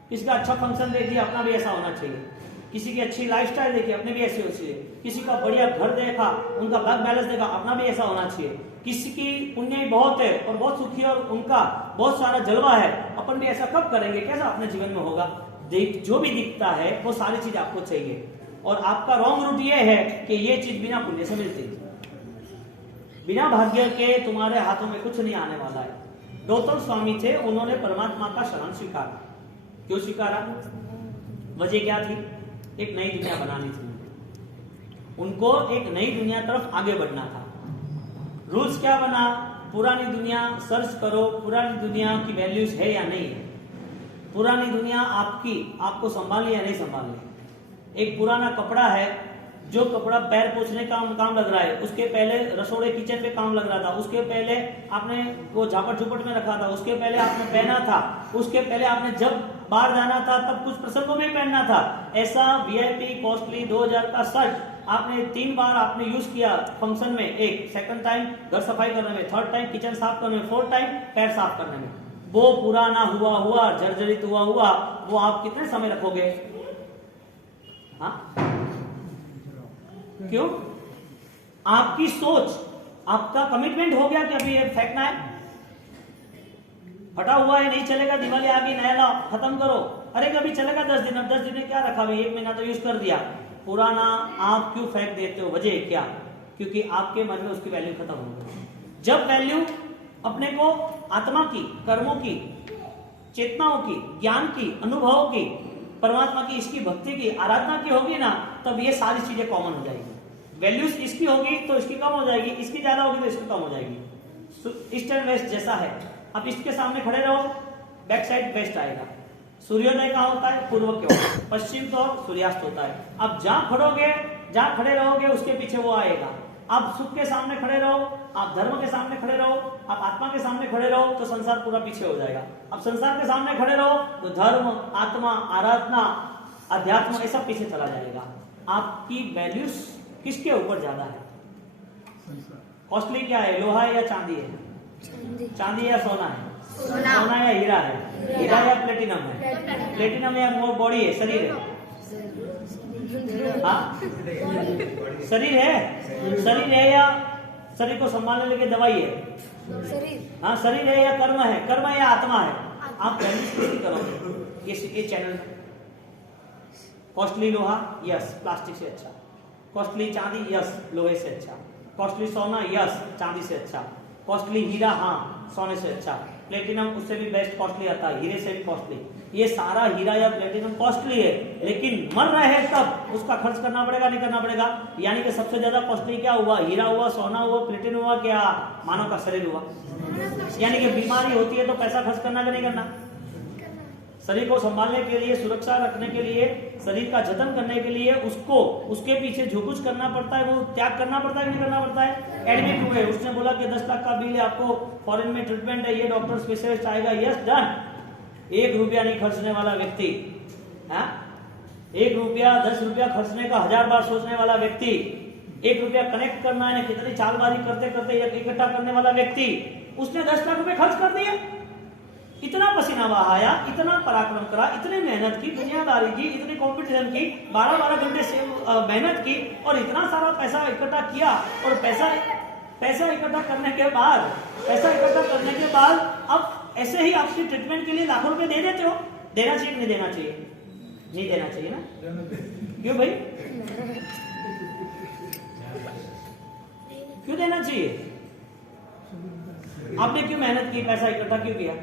किसी का अच्छा फंक्शन देख लिया, अपना भी ऐसा होना चाहिए। किसी की अच्छी लाइफस्टाइल देखी, अपने भी ऐसी होनी चाहिए। किसी का बढ़िया घर देखा, उनका बैंक बैलेंस देखा, अपना भी ऐसा होना चाहिए। किसी की पुण्य बहुत है और बहुत सुखी है और उनका बहुत सारा जलवा है, अपन भी ऐसा कब करेंगे, कैसा अपने जीवन में होगा? जो भी दिखता है वो सारी चीज आपको चाहिए, और आपका रॉन्ग रूट ये है कि ये चीज बिना पुण्य से मिलती है, बिना भाग्य के तुम्हारे हाथों में कुछ नहीं आने वाला है। गौतम स्वामी थे, उन्होंने परमात्मा का शरण स्वीकारा। क्यों स्वीकारा? वजह क्या थी? एक नई दुनिया बनानी थी उनको, एक नई दुनिया तरफ आगे बढ़ना था। रूल्स क्या बना? पुरानी दुनिया सर्च करो, पुरानी दुनिया की वैल्यूज है या नहीं है, पुरानी दुनिया आपको संभाल या नहीं संभाल ली। एक पुराना कपड़ा है, जो कपड़ा पैर पोछने का काम लग रहा है, उसके पहले रसोड़े किचन पे काम लग रहा था, उसके पहले आपने वो झापट झुपट में रखा था, उसके पहले आपने पहना था, उसके पहले आपने जब बाहर जाना था तब कुछ प्रसंगों में पहनना था। ऐसा वीआईपी कॉस्टली 2000 का शर्ट आपने 3 बार आपने यूज किया फंक्शन में, एक सेकंड टाइम घर सफाई करने में, थर्ड टाइम किचन साफ करने में, फोर्थ टाइम पैर साफ करने में। वो पुराना हुआ जर्जरित हुआ वो आप कितने समय रखोगे? हाँ, क्यों? आपकी सोच, आपका कमिटमेंट हो गया कि अभी ये फेंकना है, फटा हुआ है, नहीं चलेगा, दिवाली आ गई, नया लाओ, खत्म करो। अरे कभी चलेगा 10 दिन, अब 10 दिन में क्या रखा भाई, 1 महीना तो यूज कर दिया। पुराना आप क्यों फेंक देते हो? वजह क्या? क्योंकि आपके मन में उसकी वैल्यू खत्म हो गई। जब वैल्यू अपने को आत्मा की, कर्मों की, चेतनाओं की, ज्ञान की, अनुभवों की, परमात्मा की, इसकी भक्ति की, आराधना की होगी ना, तब ये सारी चीजें कॉमन हो जाएगी। वैल्यूज इसकी होगी तो इसकी कम हो जाएगी, इसकी ज्यादा होगी तो इसकी कम हो जाएगी। ईस्ट एंड वेस्ट जैसा है, आप इसके सामने खड़े रहो, बैक साइड वेस्ट आएगा। सूर्योदय कहाँ होता है? पूर्व की ओर, पश्चिम तो सूर्यास्त होता है। अब जहां खड़े रहोगे उसके पीछे वो आएगा। आप सुख के सामने खड़े रहो, आप धर्म के सामने खड़े रहो, आप आत्मा के सामने खड़े रहो, तो संसार पूरा पीछे हो जाएगा। आप संसार के सामने खड़े रहो तो धर्म, आत्मा, आराधना, अध्यात्म ऐसा पीछे चला जाएगा। आपकी वैल्यूज किसके ऊपर ज्यादा है? कॉस्टली क्या है? लोहा है या चांदी है? चांदी या सोना है? सोना या हीरा है? हीरा या प्लेटिनम है? प्लेटिनम या बॉडी है, शरीर है? हाँ, शरीर है या शरीर को संभालने के दवाई है? हाँ, शरीर है या कर्म है? कर्म है या आत्मा है? आप कैसे करोगे? ये चैनल में कॉस्टली लोहा, यस प्लास्टिक से अच्छा। कॉस्टली चांदी, यस लोहे से अच्छा। कॉस्टली सोना, यस चांदी से अच्छा। कॉस्टली हीरा, हाँ सोने से अच्छा। प्लेटिनम उससे भी बेस्ट कॉस्टली आता है, हीरे से भी कॉस्टली। ये सारा हीरा या प्लेटिनम कॉस्टली है, लेकिन मर रहे हैं तब उसका खर्च करना पड़ेगा, नहीं करना पड़ेगा? यानी कि सबसे ज्यादा कॉस्टली क्या हुआ? हीरा हुआ, सोना हुआ, प्लेटिनम हुआ, क्या मानव का शरीर हुआ। यानी कि बीमारी होती है तो पैसा खर्च करना कि नहीं करना? शरीर को संभालने के लिए, सुरक्षा रखने के लिए, शरीर का जतन करने के लिए उसको उसके पीछे जो कुछ करना पड़ता है वो त्याग करना पड़ता है कि नहीं करना पड़ता है? एडमिट हुए, उसने बोला कि 10 लाख का बिल है, आपको फॉरेन में ट्रीटमेंट है, ये डॉक्टर स्पेशलिस्ट आएगा, यस डन। 1 रुपया नहीं खर्चने वाला व्यक्ति, 1 रुपया 10 रुपया खर्चने का 1000 बार सोचने वाला व्यक्ति, 1 रुपया कनेक्ट करना है कितनी चालबाजी करते करते इकट्ठा करने वाला व्यक्ति, उसने 10 लाख रुपए खर्च कर दिए। इतना पसीना बहाया, इतना पराक्रम करा, इतनी मेहनत की, दुनियादारी की, इतनी कंपटीशन की, 12-12 घंटे से मेहनत की और इतना सारा पैसा इकट्ठा किया। और पैसा इकट्ठा करने के बाद अब ऐसे ही आपकी ट्रीटमेंट के लिए लाखों रुपए दे देते हो। देना चाहिए नहीं देना चाहिए? नहीं देना चाहिए ना? क्यों भाई, क्यों देना चाहिए? आपने क्यों मेहनत की, पैसा इकट्ठा क्यों किया?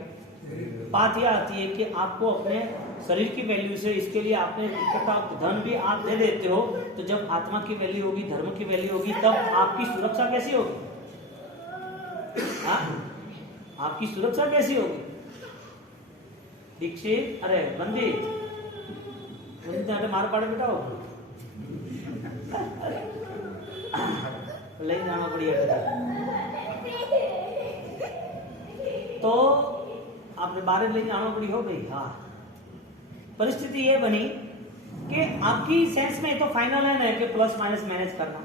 बात यह आती है कि आपको अपने शरीर की वैल्यू से, इसके लिए आपने इकट्ठा धन भी आप दे देते हो, तो जब आत्मा की वैल्यू होगी, धर्म की वैल्यू होगी, तब आपकी सुरक्षा कैसी होगी? आपकी सुरक्षा कैसी होगी? दीक्षित, अरे बंदित मार पाड़े बेटा हो ले जाना पड़ेगा। तो आपने बारे ले जाना पड़ी हो गई। हाँ, परिस्थिति ये बनी कि आपकी सेंस में तो फाइनल है ना कि प्लस माइनस मैनेज करना।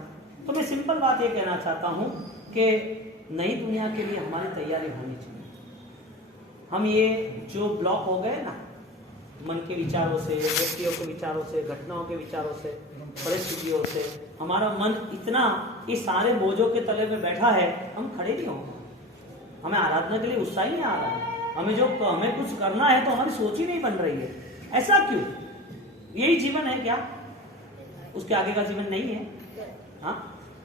तो मैं सिंपल बात ये कहना चाहता हूं कि नई दुनिया के लिए हमारी तैयारी होनी चाहिए। हम ये जो ब्लॉक हो गए ना मन के विचारों से, व्यक्तियों के विचारों से, घटनाओं के विचारों से, परिस्थितियों से, हमारा मन इतना इस सारे बोझों के तले में बैठा है, हम खड़े नहीं होंगे। हमें आराधना के लिए उत्साह ही नहीं आ रहा है। हमें कुछ करना है तो हमारी सोच ही नहीं बन रही है। ऐसा क्यों? यही जीवन है क्या? उसके आगे का जीवन नहीं है? हाँ,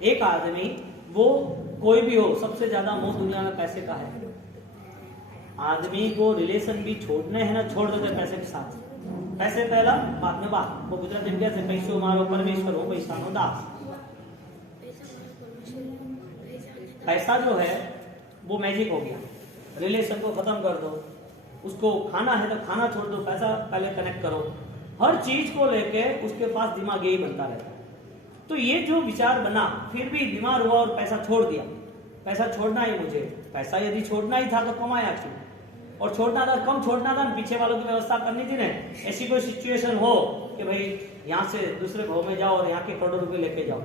एक आदमी वो कोई भी हो, सबसे ज्यादा मोह दुनिया में पैसे का है। आदमी को रिलेशन भी छोड़ने हैं ना, छोड़ देते पैसे के साथ। पैसे पहला, बाद में बात। वो गुजरात में कैसे पैसो मारो परमेश्वर हो, पैसा नो दास। पैसा जो है वो मैजिक हो गया। रिलेशन को खत्म कर दो, उसको खाना है तो खाना छोड़ दो, पैसा पहले कनेक्ट करो। हर चीज को लेके उसके पास दिमाग यही बनता रहता है। तो ये जो विचार बना, फिर भी बीमार हुआ और पैसा छोड़ दिया। पैसा छोड़ना ही मुझे, पैसा यदि छोड़ना ही था तो कमाया क्यों? और छोड़ना था, कम छोड़ना था, पीछे वालों की व्यवस्था करनी थी ना। ऐसी कोई सिचुएशन हो कि भाई यहाँ से दूसरे गांव में जाओ और यहाँ के करोड़ों रुपए लेके जाओ,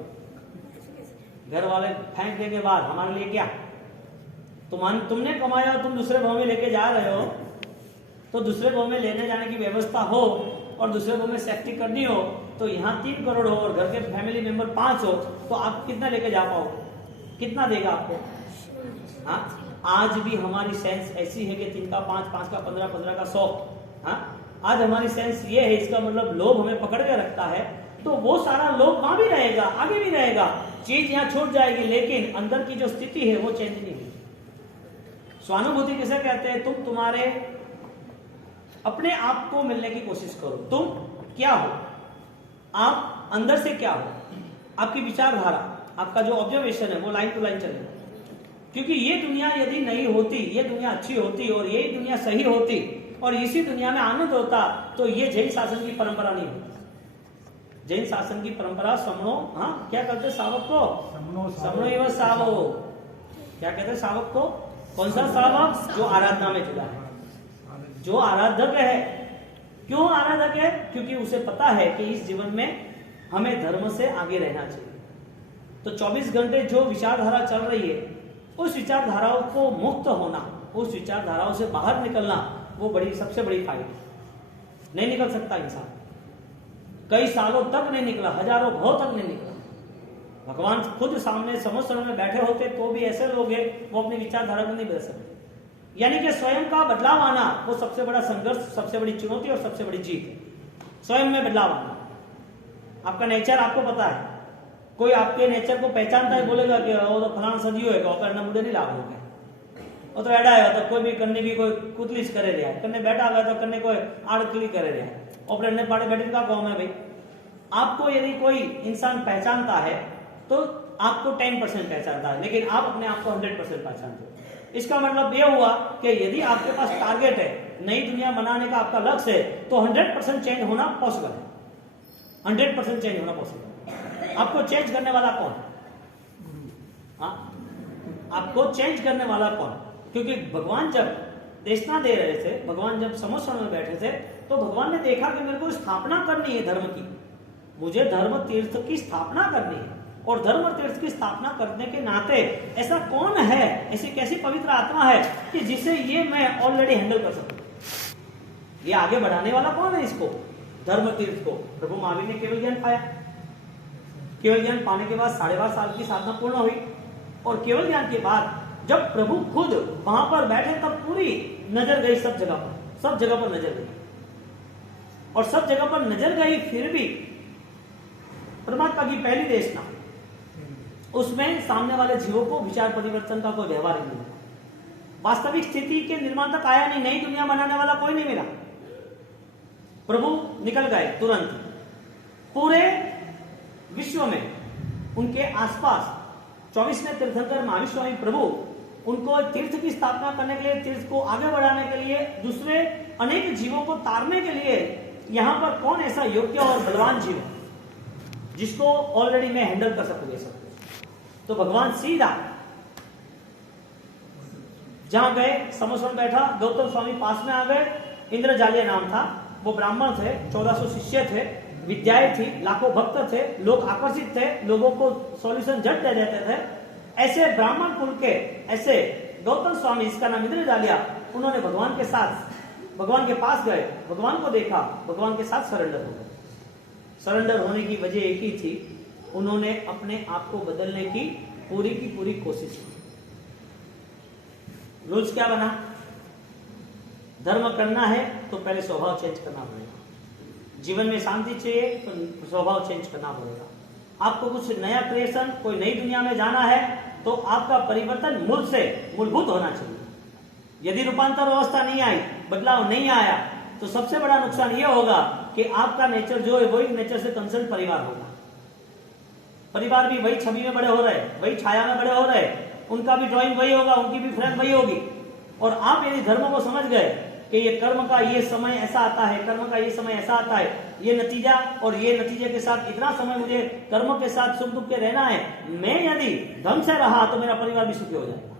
घर वाले फेंक देने के बाद हमारे लिए क्या? तुमने कमाया और तुम दूसरे गांव में लेके जा रहे हो, तो दूसरे गांव में लेने जाने की व्यवस्था हो और दूसरे गांव में सेफ्टी करनी हो, तो यहाँ 3 करोड़ हो और घर के फैमिली मेंबर 5 हो, तो आप कितना लेके जा पाओगे? कितना देगा आपको? हाँ, आज भी हमारी सेंस ऐसी है कि 3 का 5, 5 का 15, 15 का 100। हाँ, आज हमारी सेंस ये है। इसका मतलब लोभ हमें पकड़ के रखता है। तो वो सारा लोभ वहां भी रहेगा, आगे भी रहेगा, चीज यहाँ छूट जाएगी, लेकिन अंदर की जो स्थिति है वो चेंज नहीं हुई। स्वानुभूति किसे कहते हैं? तुम तुम्हारे अपने आप को मिलने की कोशिश करो। तुम क्या हो, आप अंदर से क्या हो, आपकी विचारधारा, आपका जो ऑब्जर्वेशन है वो लाइन टू लाइन चलेगा। क्योंकि ये दुनिया यदि नहीं होती, ये दुनिया अच्छी होती और ये दुनिया सही होती और इसी दुनिया में आनंद होता, तो ये जैन शासन की परंपरा नहीं होती। जैन शासन की परंपरा समणो, हाँ क्या करते सावक को? समणो एवं सावो। क्या कहते हैं सावक को? कौन सा सावक? जो आराधना में जुड़ा है, जो आराधक है। क्यों आराधक है? क्योंकि उसे पता है कि इस जीवन में हमें धर्म से आगे रहना चाहिए। तो 24 घंटे जो विचारधारा चल रही है, उस विचारधाराओं को मुक्त होना, उस विचारधाराओं से बाहर निकलना, वो सबसे बड़ी फाइट। नहीं निकल सकता इंसान, कई सालों तक नहीं निकला, हजारों भाव तक नहीं निकला। भगवान खुद सामने समुद्र में बैठे होते तो भी ऐसे लोग हैं वो अपनी विचारधारा को नहीं बदल सकते। यानी कि स्वयं का बदलाव आना वो सबसे बड़ा संघर्ष, सबसे बड़ी चुनौती और सबसे बड़ी जीत है। स्वयं में बदलाव आना। आपका नेचर आपको पता है। कोई आपके नेचर को पहचानता है, बोलेगा कि वो तो फलाना सदियो है, करना मुझे नहीं लागू है, वो तो एडा है, तो कोई भी करने की कोई कुतलिश करे रहा है, करने बैठा हुआ तो करने कोई आड़कली करे रहा है, और अपने पाड़े बैठे का कौन है भाई। आपको यदि कोई इंसान पहचानता है तो आपको 10% पहचानता है, लेकिन आप अपने आप को 100% पहचानते हो। इसका मतलब यह हुआ कि यदि आपके पास टारगेट है, नई दुनिया बनाने का आपका लक्ष्य है, तो 100% चेंज होना पॉसिबल है। 100% चेंज होना पॉसिबल है। आपको चेंज करने वाला कौन? हाँ, आपको चेंज करने वाला कौन? क्योंकि भगवान जब देशना दे रहे थे, भगवान जब समुद्र में बैठे थे, तो भगवान ने देखा कि मेरे को स्थापना करनी है धर्म की, मुझे धर्म तीर्थ की स्थापना करनी है। और धर्म तीर्थ की स्थापना करने के नाते ऐसा कौन है, ऐसी कैसी पवित्र आत्मा है कि जिसे ये मैं ऑलरेडी हैंडल कर सकूं? ये आगे बढ़ाने वाला कौन है इसको, धर्म तीर्थ को? प्रभु महावीर ने केवल ज्ञान पाया। केवल ज्ञान पाने के बाद 12.5 साल की साधना पूर्ण हुई, और केवल ज्ञान के बाद जब प्रभु खुद वहां पर बैठे, तब पूरी नजर गई सब जगह पर, सब जगह पर नजर गई, और सब जगह पर नजर गई, फिर भी परमात्मा की पहली देशना, उसमें सामने वाले जीवों को विचार परिवर्तन का कोई व्यवहार नहीं मिला। वास्तविक स्थिति के निर्माण तक आया नहीं, नई दुनिया बनाने वाला कोई नहीं मिला। प्रभु निकल गए तुरंत। पूरे विश्व में उनके आसपास 24वें तीर्थंकर महावीर स्वामी प्रभु उनको तीर्थ की स्थापना करने के लिए, तीर्थ को आगे बढ़ाने के लिए, दूसरे अनेक जीवों को तारने के लिए, यहां पर कौन ऐसा योग्य और बलवान जीव जिसको ऑलरेडी मैं हैंडल कर सकूं ये सब। तो भगवान सीधा जहां गए, समोसन बैठा, गौतम स्वामी पास में आ गए। इंद्रजालिया नाम था, वो ब्राह्मण थे, 1400 शिष्य थे, विद्याएं थी, लाखों भक्त थे, लोग आकर्षित थे, लोगों को सॉल्यूशन झट दे देते थे। ऐसे ब्राह्मण कुल के ऐसे गौतम स्वामी, इसका नाम इंद्रजालिया, उन्होंने भगवान के साथ, भगवान के पास गए, भगवान को देखा, भगवान के साथ सरेंडर हो गए। सरेंडर होने की वजह एक ही थी, उन्होंने अपने आप को बदलने की पूरी कोशिश की। रूल्स क्या बना? धर्म करना है तो पहले स्वभाव चेंज करना पड़ेगा। जीवन में शांति चाहिए तो स्वभाव चेंज करना पड़ेगा। आपको कुछ नया क्रिएशन, कोई नई दुनिया में जाना है तो आपका परिवर्तन मूल से मूलभूत होना चाहिए। यदि रूपांतर अवस्था नहीं आई, बदलाव नहीं आया, तो सबसे बड़ा नुकसान यह होगा कि आपका नेचर जो है वही नेचर से कंसर्न परिवार होगा। परिवार भी वही छवि में बड़े हो रहे, वही छाया में बड़े हो रहे, उनका भी ड्राइंग वही होगा, उनकी भी फ्रेम वही होगी। और आप यदि धर्म को समझ गए कि ये कर्म का ये समय ऐसा आता है, कर्म का ये समय ऐसा आता है, ये नतीजा और ये नतीजे के साथ इतना समय मुझे कर्म के साथ सुख दुख के रहना है, मैं यदि ढंग से रहा तो मेरा परिवार भी सुखी हो जाएगा।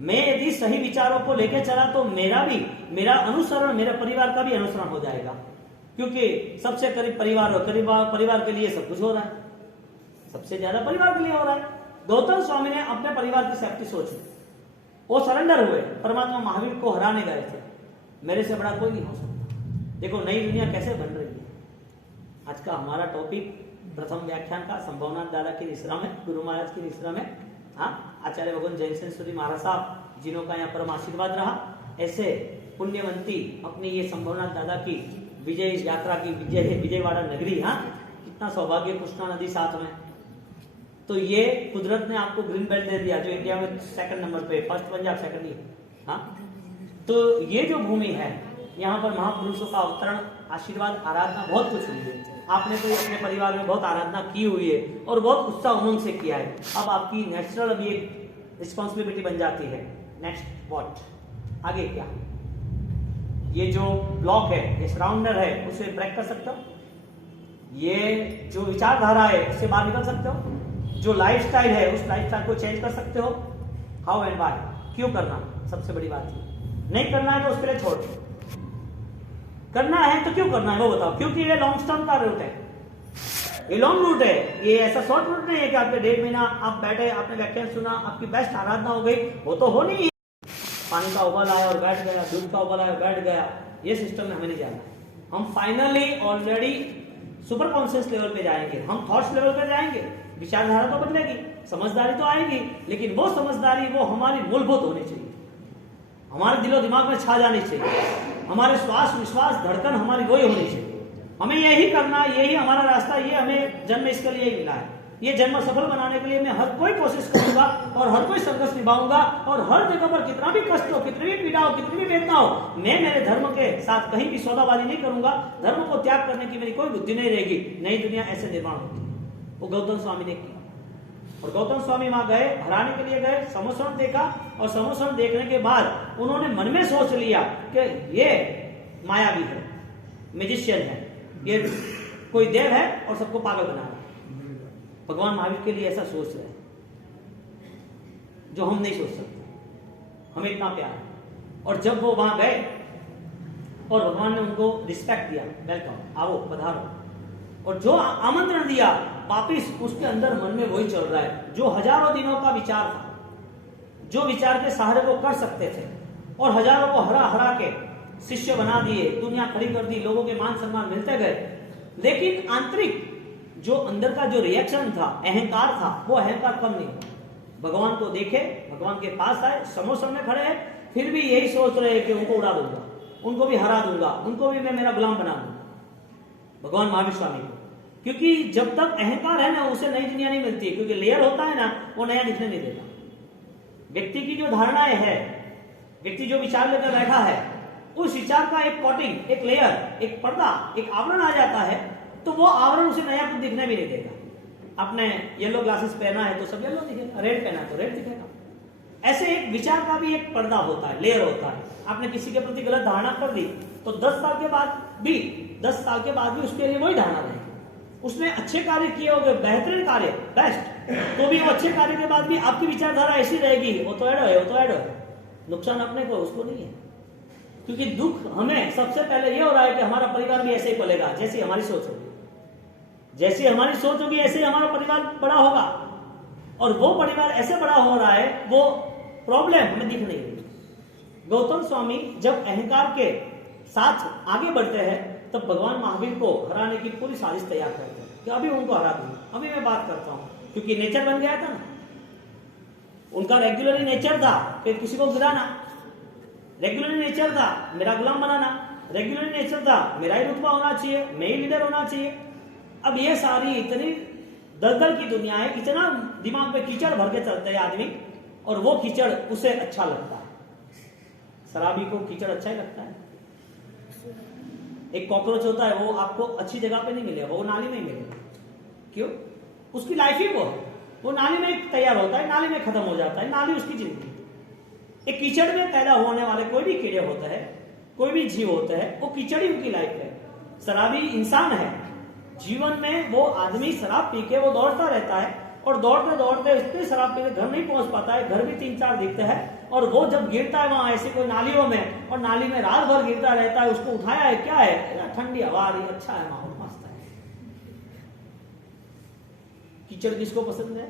मैं यदि सही विचारों को लेकर चला तो मेरा अनुसरण, मेरे परिवार का भी अनुसरण हो जाएगा। क्योंकि सबसे करीब परिवार के लिए सब कुछ हो रहा है, सबसे ज्यादा परिवार के लिए हो रहा है। गौतम स्वामी ने अपने परिवार की सेफ्टी सोची, वो सरेंडर हुए, परमात्मा महावीर को हराने गए थे। मेरे से बड़ा कोई नहीं हो सकता। देखो नई दुनिया कैसे बन रही है। आज का हमारा टॉपिक प्रथम व्याख्यान का संभवनाथ दादा की निश्रा में, गुरु महाराज की निश्रा में, आचार्य भगवान जैन सेन महाराज साहब जिन्हों का यहाँ परम आशीर्वाद रहा, ऐसे पुण्यवंती अपनी ये संभवनाथ दादा की विजय यात्रा की विजयवाड़ा नगरी, कितना सौभाग्य, कृष्णा नदी साथ में। तो ये कुदरत ने आपको ग्रीन बेल्ट दे दिया, जो इंडिया में सेकंड नंबर पे, फर्स्ट पंजाब सेकंड ही। तो ये जो भूमि है, यहाँ पर महापुरुषों का अवतरण, आशीर्वाद, आराधना बहुत कुछ हुई है। आपने तो अपने परिवार में बहुत आराधना की हुई है और बहुत उत्साह उमंग से किया है। अब आपकी नेचुरल अभी एक रिस्पॉन्सिबिलिटी बन जाती है। नेक्स्ट व्हाट, आगे क्या? ये जो ब्लॉक है, ये सराउंडर है, उसे ब्रेक कर सकते हो। ये जो विचारधारा है उससे बाहर निकल सकते हो। जो लाइफस्टाइल है उस लाइफस्टाइल को चेंज कर सकते हो। हाउ एंड व्हाई, क्यों करना, सबसे बड़ी बात है। नहीं करना है तो उसके लिए छोड़, करना है तो क्यों करना है वो बताओ। क्योंकि ये लॉन्ग टर्म का रूट है, ये लॉन्ग रूट है, ये ऐसा शॉर्ट रूट नहीं है कि आपके 1.5 महीना आप बैठे, आपने व्याख्यान सुना, आपकी बेस्ट आराधना हो गई, वो तो हो नहीं। पानी का उबाल आया और बैठ गया, दूध का उबाल आया और बैठ गया, ये सिस्टम में हमें नहीं जाना। हम finally already super conscious level पे जाएंगे, हम थॉट्स लेवल पे जाएंगे। विचारधारा तो बदलेगी, समझदारी तो आएगी, लेकिन वो समझदारी वो हमारी मूलभूत होनी चाहिए, हमारे दिलो दिमाग में छा जानी चाहिए। हमारे श्वास विश्वास धड़कन हमारी वही होनी चाहिए। हमें यही करना, यही हमारा रास्ता, ये हमें जन्म इसके लिए ही मिला है। ये जन्म सफल बनाने के लिए मैं हर कोई कोशिश करूंगा और हर कोई संघर्ष निभाऊंगा, और हर जगह पर कितना भी कष्ट हो, कितनी भी पीड़ा हो, कितनी भी वेदना हो, मैं मेरे धर्म के साथ कहीं भी सौदाबाजी नहीं करूंगा। धर्म को त्याग करने की मेरी कोई बुद्धि नहीं रहेगी। नई दुनिया ऐसे निर्माण होती है। वो गौतम स्वामी ने किया, और गौतम स्वामी वहां गए, हराने के लिए गए, समोसरण देखा, और समोसरण देखने के बाद उन्होंने मन में सोच लिया कि ये मायावी है, मैजिशियन है, ये कोई देव है और सबको पागल बना रहा है। भगवान महावीर के लिए ऐसा सोच रहे हैं जो हम नहीं सोच सकते, हमें इतना प्यार है। और जब वो वहां गए और भगवान ने उनको रिस्पेक्ट दिया, वेलकम, आओ, पधारो, और जो आमंत्रण दिया, वापिस उसके अंदर मन में वही चल रहा है जो हजारों दिनों का विचार था, जो विचार के सहारे वो कर सकते थे, और हजारों को हरा हरा के शिष्य बना दिए, दुनिया खड़ी कर दी, लोगों के मान सम्मान मिलते गए। लेकिन आंतरिक जो अंदर का जो रिएक्शन था, अहंकार था, वो अहंकार कम नहीं। भगवान को देखे, भगवान के पास आए, समोसन में खड़े हैं, फिर भी यही सोच रहे हैं कि उनको उड़ा दूंगा, उनको भी हरा दूंगा, उनको भी मैं मेरा गुलाम बना दूंगा। भगवान महावीर स्वामी को, क्योंकि जब तक अहंकार है ना, उसे नई दुनिया नहीं मिलती है, क्योंकि लेयर होता है ना, वो नया दिखने नहीं देता। व्यक्ति की जो धारणाएं है, व्यक्ति जो विचार लेकर बैठा है, उस विचार का एक कोटिंग, एक लेयर, एक पर्दा, एक आवरण आ जाता है, तो वो आवरण उसे नया कुछ दिखने भी नहीं देगा। आपने येलो ग्लासेस पहना है तो सब येलो दिखेगा, रेड पहना है तो रेड दिखेगा। ऐसे एक विचार का भी एक पर्दा होता है, लेयर होता है। आपने किसी के प्रति गलत धारणा कर दी तो 10 साल के बाद भी उसके लिए वही धारणा रहेगी। उसने अच्छे कार्य किए होंगे, बेहतरीन कार्य, बेस्ट, तो भी वो अच्छे कार्य के बाद भी आपकी विचारधारा ऐसी रहेगी, वो तो ऐड है। नुकसान अपने को, उसको नहीं है। क्योंकि दुख हमें सबसे पहले ये हो रहा है कि हमारा परिवार भी ऐसे ही पलेगा जैसी हमारी सोच होगी। जैसी हमारी सोच होगी ऐसे ही हमारा परिवार बड़ा होगा, और वो परिवार ऐसे बड़ा हो रहा है, वो प्रॉब्लम हमें दिख नहीं रही। गौतम स्वामी जब अहंकार के साथ आगे बढ़ते हैं तब भगवान महावीर को हराने की पूरी साजिश तैयार करते हैं कि अभी उनको हरा दूं, अभी मैं बात करता हूं, क्योंकि नेचर बन गया था ना उनका। रेगुलरली नेचर था कि किसी को गिराना, रेगुलरली नेचर था मेरा गुलाम बनाना, रेगुलरली नेचर था मेरा ही रुतबा होना चाहिए, मैं ही लीडर होना चाहिए। अब ये सारी इतनी दलदल की दुनिया है, इतना दिमाग पे कीचड़ भर के चलते हैं आदमी, और वो कीचड़ उसे अच्छा लगता है। शराबी को कीचड़ अच्छा ही लगता है। एक कॉकरोच होता है, वो आपको अच्छी जगह पे नहीं मिलेगा, वो नाली में ही मिलेगा। क्यों? उसकी लाइफ ही वो नाली में तैयार होता है, नाली में खत्म हो जाता है, नाली उसकी जिंदगी। एक कीचड़ में पैदा होने वाले कोई भी कीड़े होते हैं, कोई भी जीव होता है, वो कीचड़ ही उनकी लाइफ है। शराबी इंसान है, जीवन में वो आदमी शराब पी के वो दौड़ता रहता है, और दौड़ते दौड़ते इतने शराब पी के घर नहीं पहुंच पाता है, घर भी 3-4 दिखते हैं, और वो जब गिरता है वहां ऐसी कोई नालियों में, और नाली में रात भर गिरता रहता है, उसको उठाया है, क्या है, ठंडी हवा आ रही, अच्छा है, माहौल मस्त है। कीचड़ किसको पसंद है?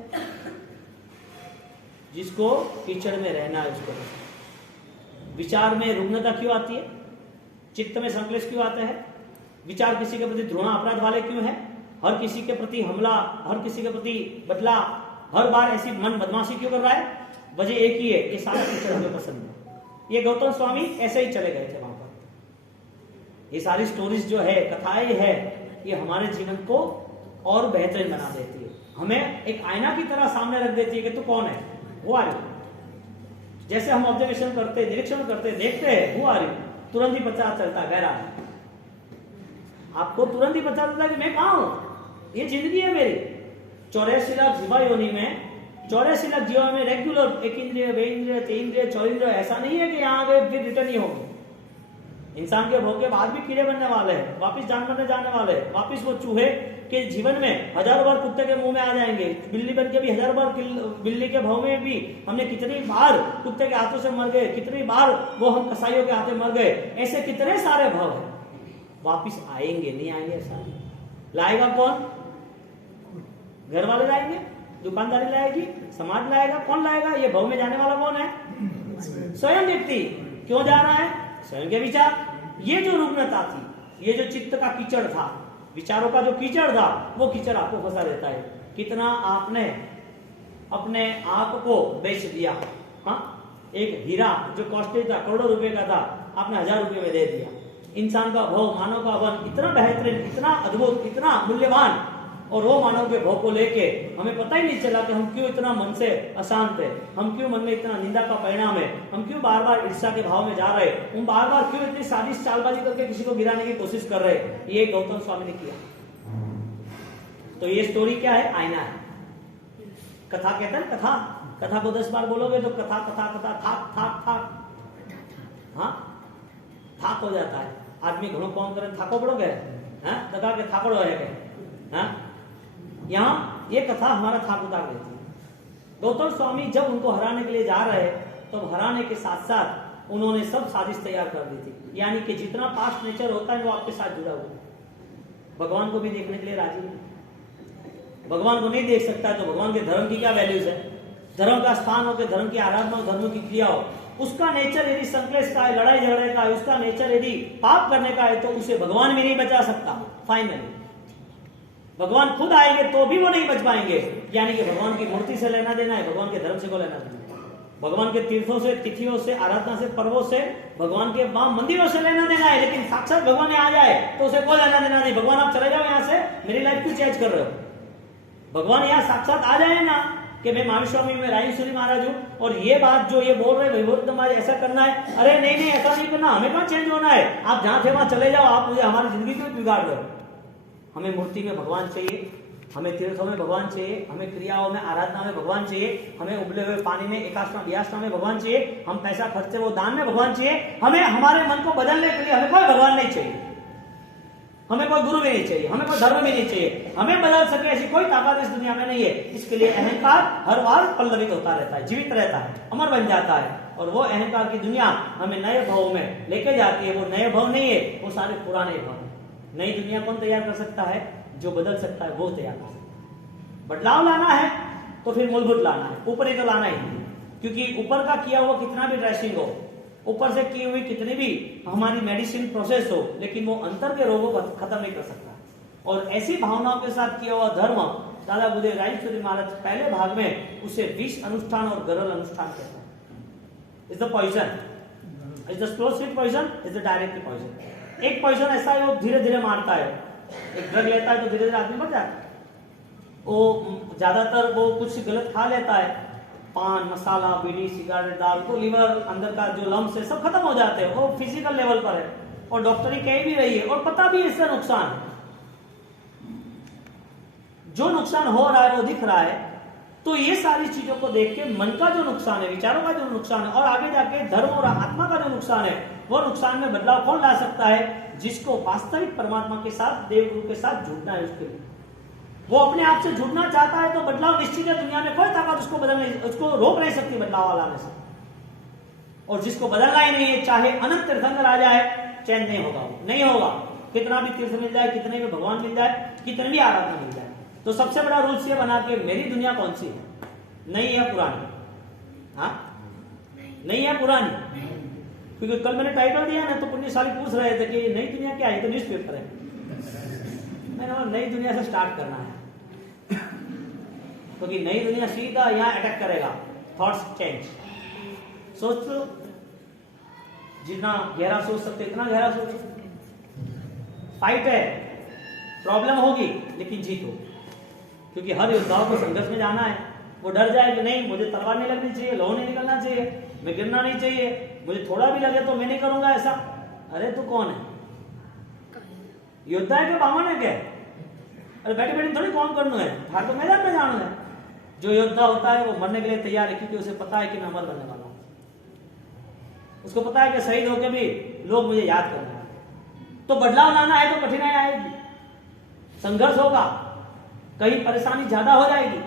जिसको कीचड़ में रहना है उसको पसंद। विचार में रुग्णता क्यों आती है? चित्त में संक्लेश क्यों आते हैं? विचार किसी के प्रति घृणा अपराध वाले क्यों है? हर किसी के प्रति हमला, हर किसी के प्रति बदला, हर बार ऐसी मन बदमाशी क्यों कर रहा है? वजह एक ही है, ये सारा कीचड़ हमें पसंद है। ये गौतम स्वामी ऐसे ही चले गए थे वहां पर। ये सारी स्टोरीज जो है, कथाएं है, ये हमारे जीवन को और बेहतरीन बना देती है। हमें एक आईना की तरह सामने रख देती है कि तू कौन है, वो आ रही। जैसे हम ऑब्जर्वेशन करते, निरीक्षण करते, देखते हैं, वो आ रही, तुरंत ही पता चलता गहरा है। आपको तुरंत ही पता चलता है कि मैं कहां हूं, ये जिंदगी है मेरी। 84 लाख जीवा योनि में, 84 लाख जीवा में रेगुलर 1 इंद्रिय, 2 इंद्रिय, 3 इंद्रिय, 4 इंद्रिय, ऐसा नहीं है कि यहाँ गए फिर रिटर्न ही होंगे। इंसान के भोग के बाद भी कीड़े बनने वाले हैं, वापिस जानवर में जाने वाले हैं, वापिस वो चूहे के जीवन में 1000 बार कुत्ते के मुंह में आ जाएंगे, बिल्ली बन के भी 1000 बार बिल्ली के भाव में भी हमने कितनी बार कुत्ते के हाथों से मर गए, कितनी बार वो हम कसाईयों के हाथों मर गए। ऐसे कितने सारे भाव है, वापिस आएंगे, नहीं आएंगे ऐसा। लाएगा कौन? घर वाले लाएंगे, दुकानदारी लाएगी, समाज लाएगा, कौन लाएगा? ये भाव में जाने वाला कौन है? स्वयं व्यक्ति। क्यों जा रहा है? स्वयं के विचार। ये जो रुग्णता थी, ये जो चित्त का कीचड़ था, विचारों का जो कीचड़ था, वो कीचड़ आपको फंसा देता है। कितना आपने अपने आप को बेच दिया। हाँ, एक हीरा जो कॉस्टली था, करोड़ों रुपए का था, आपने 1000 रुपए में दे दिया। इंसान का भाव, मानव का भाव इतना बेहतरीन, इतना अद्भुत, इतना मूल्यवान, और वो मानव के भाव को लेके हमें पता ही नहीं चला कि हम क्यों इतना मन से अशांत है, हम क्यों मन में इतना निंदा का परिणाम है, हम क्यों बार बार ईर्ष्या के भाव में जा रहे, हम बार बार क्यों इतनी साजिश चालबाजी करके किसी को गिराने की कोशिश कर रहे। ये गौतम स्वामी ने किया। तो ये स्टोरी क्या है? आईना है। कथा कहते हैं, कथा को 10 बार बोलोगे तो कथा हाँ थाक हो जाता है आदमी। घणो कौन करे थाको पड़ो गए, कथा के थाकड़ो है। यहाँ ये कथा हमारा थाक उतार देती है। गौतम स्वामी जब उनको हराने के लिए जा रहे, तो हराने के साथ साथ उन्होंने सब साजिश तैयार कर दी थी। यानी कि जितना पास्ट नेचर होता है वो आपके साथ जुड़ा हुआ है। भगवान को भी देखने के लिए राजी है। भगवान को नहीं देख सकता है तो भगवान के धर्म की क्या वैल्यूज है? धर्म का स्थान हो, के धर्म की आराधना हो, धर्म की क्रिया हो, उसका नेचर यदि संक्लेश का है, लड़ाई झगड़े का है, उसका नेचर यदि पाप करने का है, तो उसे भगवान भी नहीं बचा सकता। फाइनली भगवान खुद आएंगे तो भी वो नहीं बच पाएंगे। यानी कि भगवान की मूर्ति से लेना देना है, भगवान के धर्म से को लेना देना है, भगवान के तीर्थों से, तिथियों से, आराधना से, पर्वों से, भगवान के वहां मंदिरों से लेना देना है। लेकिन साक्षात भगवान आ जाए तो उसे कोई लेना देना नहीं। भगवान आप चले जाओ यहाँ से, मेरी लाइफ क्यों चेंज कर रहे हो? भगवान यहाँ साक्षात आ जाए ना, कि मैं महावीर स्वामी में राजेश्वरी महाराज हूँ और ये बात जो ये बोल रहे वैभव महाराज ऐसा करना है, अरे नहीं नहीं ऐसा नहीं करना, हमें कहाँ चेंज होना है, आप जहाँ थे वहां चले जाओ, आप मुझे हमारी जिंदगी क्यों बिगाड़ रहे हो। हमें मूर्ति में भगवान चाहिए, हमें तीर्थों में भगवान चाहिए, हमें क्रियाओं में आराधना में भगवान चाहिए, हमें उबले हुए पानी में एकाष्टा व्याष्टा में भगवान चाहिए, हम पैसा खर्चते वो दान में भगवान चाहिए, हमें हमारे मन को बदलने के लिए हमें कोई भगवान नहीं चाहिए, हमें कोई गुरु भी नहीं चाहिए, हमें कोई धर्म भी नहीं चाहिए, हमें बदल सके ऐसी कोई ताकत इस दुनिया में नहीं है। इसके लिए अहंकार हर बार पल्लवित होता रहता है, जीवित रहता है, अमर बन जाता है और वो अहंकार की दुनिया हमें नए भाव में लेके जाती है। वो नए भाव नहीं है, वो सारे पुराने भाव है। नई दुनिया कौन तैयार कर सकता है? जो बदल सकता है वो तैयार कर सकता है। बदलाव लाना है तो फिर मूलभूत लाना है, ऊपर ही तो लाना ही नहीं, क्योंकि ऊपर का किया हुआ कितना भी ड्रेसिंग हो, ऊपर से की हुई कितनी भी हमारी मेडिसिन प्रोसेस हो, लेकिन वो अंतर के रोगों को खत्म नहीं कर सकता। और ऐसी भावनाओं के साथ किया हुआ धर्म दादा बुद्धे राजेश्वरी महाराज पहले भाग में उसे विष अनुष्ठान और गरल अनुष्ठान कहते हैं। Is the poison, is the slow sweet poison, is the direct poison. एक पॉइजन ऐसा है वो धीरे धीरे मारता है, एक ड्रग लेता है तो धीरे धीरे आदमी मर जाता है। वो ज्यादातर वो कुछ गलत खा लेता है, पान मसाला बीड़ी सिगारेट दाल, तो लीवर अंदर का जो लम्स है सब खत्म हो जाते हैं, वो फिजिकल लेवल पर है और डॉक्टरी कह भी रही है और पता भी इससे नुकसान है, जो नुकसान हो रहा है वो दिख रहा है। तो ये सारी चीजों को देख के मन का जो नुकसान है, विचारों का जो नुकसान है और आगे जाके धर्म और आत्मा का जो नुकसान है, वो नुकसान में बदलाव कौन ला सकता है? जिसको वास्तविक परमात्मा के साथ देव गुरु के साथ जुड़ना है। उसके लिए वो अपने आप से जुड़ना चाहता है तो बदलाव निश्चित है, दुनिया में कोई ताकत उसको बदलने उसको रोक नहीं सकती बदलाव लाने से। और जिसको बदलना ही नहीं है, चाहे अनंत तीर्थंकर आ जाए, चैन नहीं होगा, नहीं होगा। कितना भी तीर्थ मिल जाए, कितने भी भगवान मिल जाए, कितनी भी आराधना मिल जाए। तो सबसे बड़ा रूल्स ये बना के मेरी दुनिया कौन सी है, नई है पुरानी? हाँ नहीं है पुरानी, क्योंकि कल मैंने टाइटल दिया ना तो पुण्यशाली पूछ रहे थे कि नई दुनिया क्या है, तो न्यूज़पेपर है। मैंने बोला नई दुनिया से स्टार्ट करना है, क्योंकि नई दुनिया सीधा यहाँ अटैक करेगा। थॉट्स चेंज, सोच लो, जितना गहरा सोच सकते इतना गहरा सोचो। फाइट है, प्रॉब्लम होगी लेकिन जीत होगी, क्योंकि हर योद्धाओं को संघर्ष में जाना है। वो डर जाए कि नहीं मुझे तलवार नहीं लगनी चाहिए, लौ नहीं निकलना चाहिए, मैं गिरना नहीं चाहिए, मुझे थोड़ा भी लगे तो मैं नहीं करूंगा ऐसा। अरे तू कौन है? योद्धा है क्या बामन है क्या? अरे बैठे बैठे थोड़ी कौन करना है, हर तो मैदान में जाना है। जो योद्धा होता है वो मरने के लिए तैयार है, क्योंकि उसे पता है कि मैं अमर बनने वाला हूं। उसको पता है कि शहीद होकर भी लोग मुझे याद करना है। तो बदलाव लाना है तो कठिनाई आएगी, संघर्ष होगा, कहीं परेशानी ज्यादा हो जाएगी,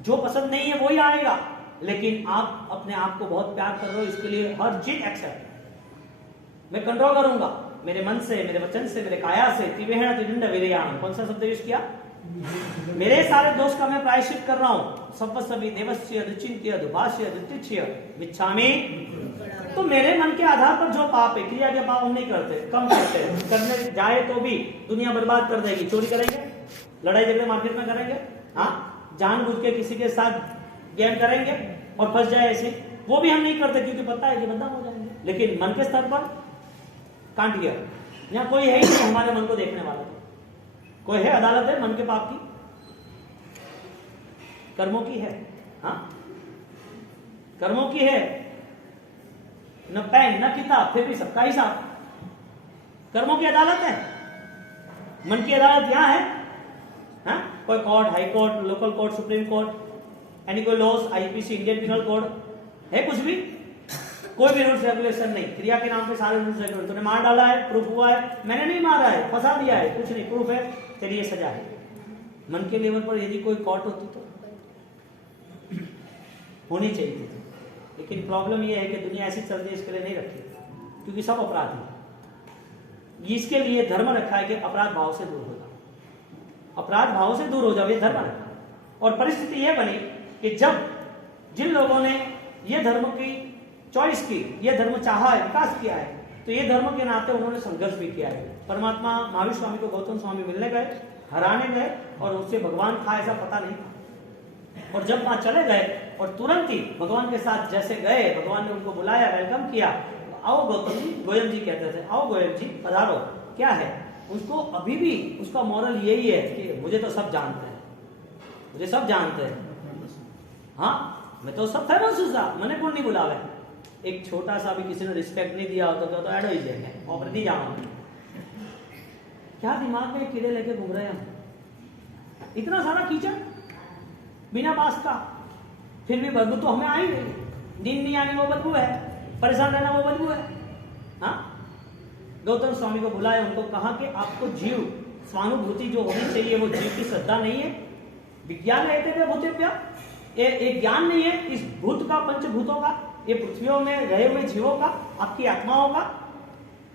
जो पसंद नहीं है वही आएगा। लेकिन आप अपने आप को बहुत प्यार कर रहे हो, इसके लिए हर चीज एक्सेप्ट। मैं कंट्रोल करूंगा मेरे मन से, मेरे वचन से, मेरे काया से। तिवेहण तिविंड वीर्याण, कौन सा शब्द यूज किया? मेरे सारे दोष का मैं प्रायश्चित कर रहा हूं। सप्तसवी देवस्य दुचिंत्य दुभाष्य दुतिच्य मिच्छामि। तो मेरे मन के आधार पर जो पाप है, क्रिया के पाप हम नहीं करते, कम करते हैं। करने जाए तो भी दुनिया बर्बाद कर देगी। चोरी करेंगे, लड़ाई झगड़े मार्केट में करेंगे, हाँ जानबूझ के किसी के साथ गेम करेंगे और फंस जाए ऐसे, वो भी हम नहीं करते, क्योंकि पता है कि बदनाम हो जाएंगे। लेकिन मन के स्तर पर कांट गया, यहाँ कोई है ही नहीं हमारे मन को देखने वाला। कोई है? अदालत है मन के पाप की, कर्मों की है, हाँ कर्मों की है। न पेन न किताब, फिर भी सबका हिसाब। कर्मों की अदालत है, मन की अदालत यहाँ है। हाँ? कोई court, high court, local court, supreme court, यानी कोई loss, IPC, Indian penal code है? कुछ भी, कोई भी रूल्स रेगुलेशन नहीं। क्रिया के नाम पे सारे रूल्स रेगुलेशन। तूने मार डाला है, प्रूफ हुआ है, मैंने नहीं मारा है, फंसा दिया है, कुछ नहीं, प्रूफ है, तेरी ये सजा है। मन के लेवल पर यदि कोई कोर्ट होती तो होनी चाहिए थी, लेकिन प्रॉब्लम ये है कि दुनिया ऐसी चल रही है, इसके लिए नहीं रखी, क्योंकि सब अपराध है। इसके लिए धर्म रखा है कि अपराध भाव से दूर हो जाओ, अपराध भाव से दूर हो जाओ, ये धर्म रखा है। और परिस्थिति ये बनी कि जब जिन लोगों ने ये धर्म की चॉइस की, ये धर्म चाहा है, विकास किया है, तो ये धर्म के नाते उन्होंने संघर्ष भी किया है। परमात्मा महावीर स्वामी को गौतम स्वामी मिलने गए, हराने गए, और उससे भगवान था ऐसा पता नहीं था। और जब वहां चले गए और तुरंत ही भगवान के साथ जैसे गए, भगवान ने उनको बुलाया, वेलकम किया, आओ गौतम जी, गोयम जी कहते थे, आओ गोयम जी पधारो, क्या है। उसको अभी भी उसका मॉरल यही है कि मुझे तो सब जानते हैं, मुझे सब जानते हैं, हाँ मैं तो सब फेमस हूँ साहब, मैंने कौन नहीं बुलावे। एक छोटा सा भी किसी ने रिस्पेक्ट नहीं दिया होता तो ऐड हो ही जाएंगे, ऑफर नहीं जाऊंगा। क्या दिमाग में कीड़े लेके घूम रहे हैं, इतना सारा कीचड़ बिना बास का, फिर भी बदबू तो हमें आई नहीं, नींद नहीं आनी वो बदबू है, परेशान रहना वो बदबू है। हाँ, गौतम स्वामी को बुलाया, उनको कहा कि आपको जीव स्वानुभूति जो होनी चाहिए वो जीव की श्रद्धा नहीं है। विज्ञान रहते थे भूतेभ्य, ये ज्ञान नहीं है इस भूत का, पंचभूतों का, ये पृथ्वियों में रहे हुए जीवों का, आपकी आत्माओं का।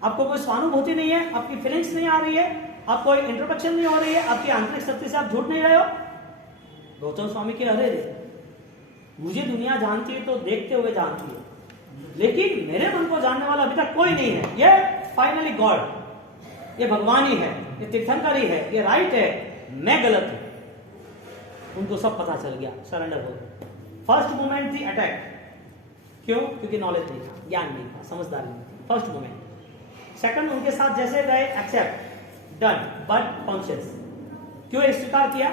आपको कोई स्वानुभूति नहीं है, आपकी फीलिंग्स नहीं आ रही है, आपको इंट्रोडक्शन नहीं हो रही है, आपकी आंतरिक शक्ति से आप जुड़ नहीं रहे हो। गौतम स्वामी के अरे मुझे दुनिया जानती है तो देखते हुए जानती है, लेकिन मेरे मन को जानने वाला अभी तक कोई नहीं है। ये फाइनली गॉड, ये भगवान ही है, ये तीर्थंकर ही है, ये राइट है, मैं गलत हूं। उनको सब पता चल गया, सरेंडर हो गए। फर्स्ट मोमेंट थी अटैक, क्यों? क्योंकि नॉलेज नहीं था, ज्ञान नहीं था, समझदारी नहीं थी। First moment. सेकंड, उनके साथ जैसे गए एक्सेप्ट, डन, बट कॉन्शियस। क्यों स्वीकार किया?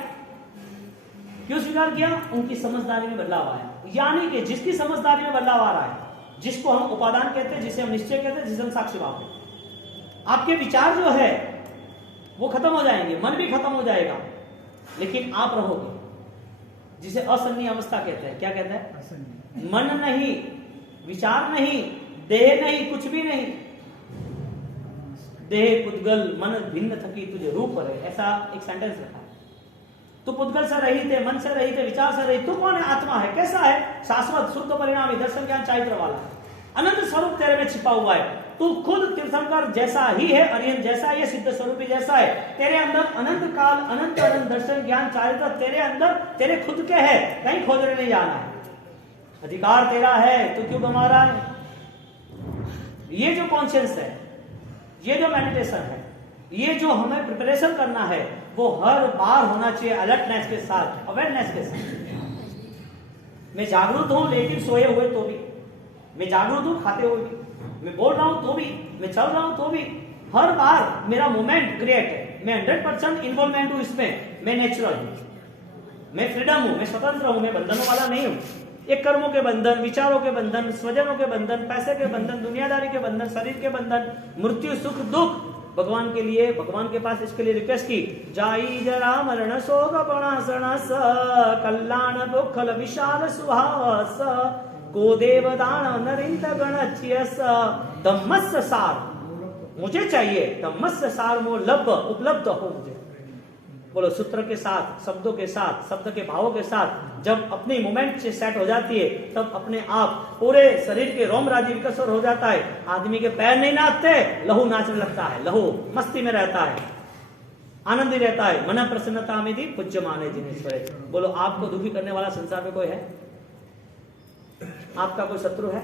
क्यों स्वीकार किया? उनकी समझदारी में बदलाव आया। यानी कि जिसकी समझदारी में बदलाव आ रहा है, जिसको हम उपादान कहते हैं, जिसे हम निश्चय कहते हैं, जिसे हम साक्षी भाव कहते हैं, आपके विचार जो है वो खत्म हो जाएंगे, मन भी खत्म हो जाएगा, लेकिन आप रहोगे, जिसे असन्नी अवस्था कहते हैं। क्या कहते हैं? मन नहीं, विचार नहीं, देह नहीं, कुछ भी नहीं। देह पुद्गल मन भिन्न थकी तुझे रूप है, ऐसा एक सेंटेंस रखा है। तो पुद्गल से रहित है, मन से रहित है, विचार से रहित। तू कौन है? आत्मा है। कैसा है? शाश्वत, शुद्ध, परिणामी, दर्शन ज्ञान चारित्र वाला है। अनंत स्वरूप तेरे में छिपा हुआ है। तू खुद तीर्थंकर जैसा ही है, अरियन जैसा ही है, सिद्ध स्वरूपी जैसा है। तेरे अंदर अनंत काल, अनंत अनंत दर्शन ज्ञान चारित्र तेरे अंदर, तेरे खुद के है, कहीं खोजने नहीं जाना है। अधिकार तेरा है, तू क्यों गंवा रहा है? ये जो कॉन्शियस है, ये जो मेडिटेशन है, ये जो हमें प्रिपरेशन करना है, वो हर बार होना चाहिए अलर्टनेस के साथ, अवेयरनेस के साथ। मैं जागरूक हूं लेकिन सोए हुए तो भी, मैं जागरूक हूं खाते हुए भी, मैं बोल रहा हूं तो भी, मैं चल रहा हूं तो भी, हर बार मेरा मोमेंट क्रिएट है। मैं 100% इन्वॉल्वमेंट हूं इसमें, मैं नेचुरल हूं, मैं फ्रीडम हूं, मैं स्वतंत्र हूं, मैं बंधनों वाला नहीं हूं। एक कर्मों के बंधन, विचारों के बंधन, स्वजनों के बंधन, पैसे के बंधन, दुनियादारी के बंधन, शरीर के बंधन, मृत्यु, सुख, दुख, भगवान के लिए, भगवान के पास इसके लिए रिक्वेस्ट की, जाई जरा मरण शोक प्रणाशन स कल्याण दुखल विशाल सुहास को देवदान नरिंद गणच्यस धम्मस्य सार मुझे चाहिए, धम्मस्य सार मो लब उपलब्ध हो मुझे। बोलो, सूत्र के साथ, शब्दों के साथ, शब्द के भावों के साथ जब अपनी मोमेंट से सेट हो जाती है, तब अपने आप पूरे शरीर के रोम राज्य विकसित हो जाता है। आदमी के पैर नहीं नाचते, लहू नाचने लगता है, लहू मस्ती में रहता है, आनंदी रहता है। मन प्रसन्नता में भी पूज्य माने जिनेश्वरे। बोलो, आपको दुखी करने वाला संसार में कोई है? आपका कोई शत्रु है?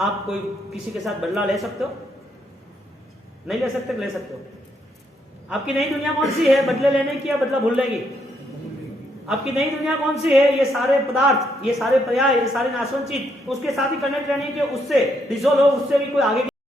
आप कोई किसी के साथ बदला ले सकते हो? नहीं ले सकते? ले सकते हो। आपकी नई दुनिया कौन सी है? बदले लेने की या बदला भूलने की? आपकी नई दुनिया कौन सी है? ये सारे पदार्थ, ये सारे पर्याय, ये सारे नाशवान चीज, उसके साथ ही कनेक्ट रहने के, उससे डिसोल्व हो, उससे भी कोई आगे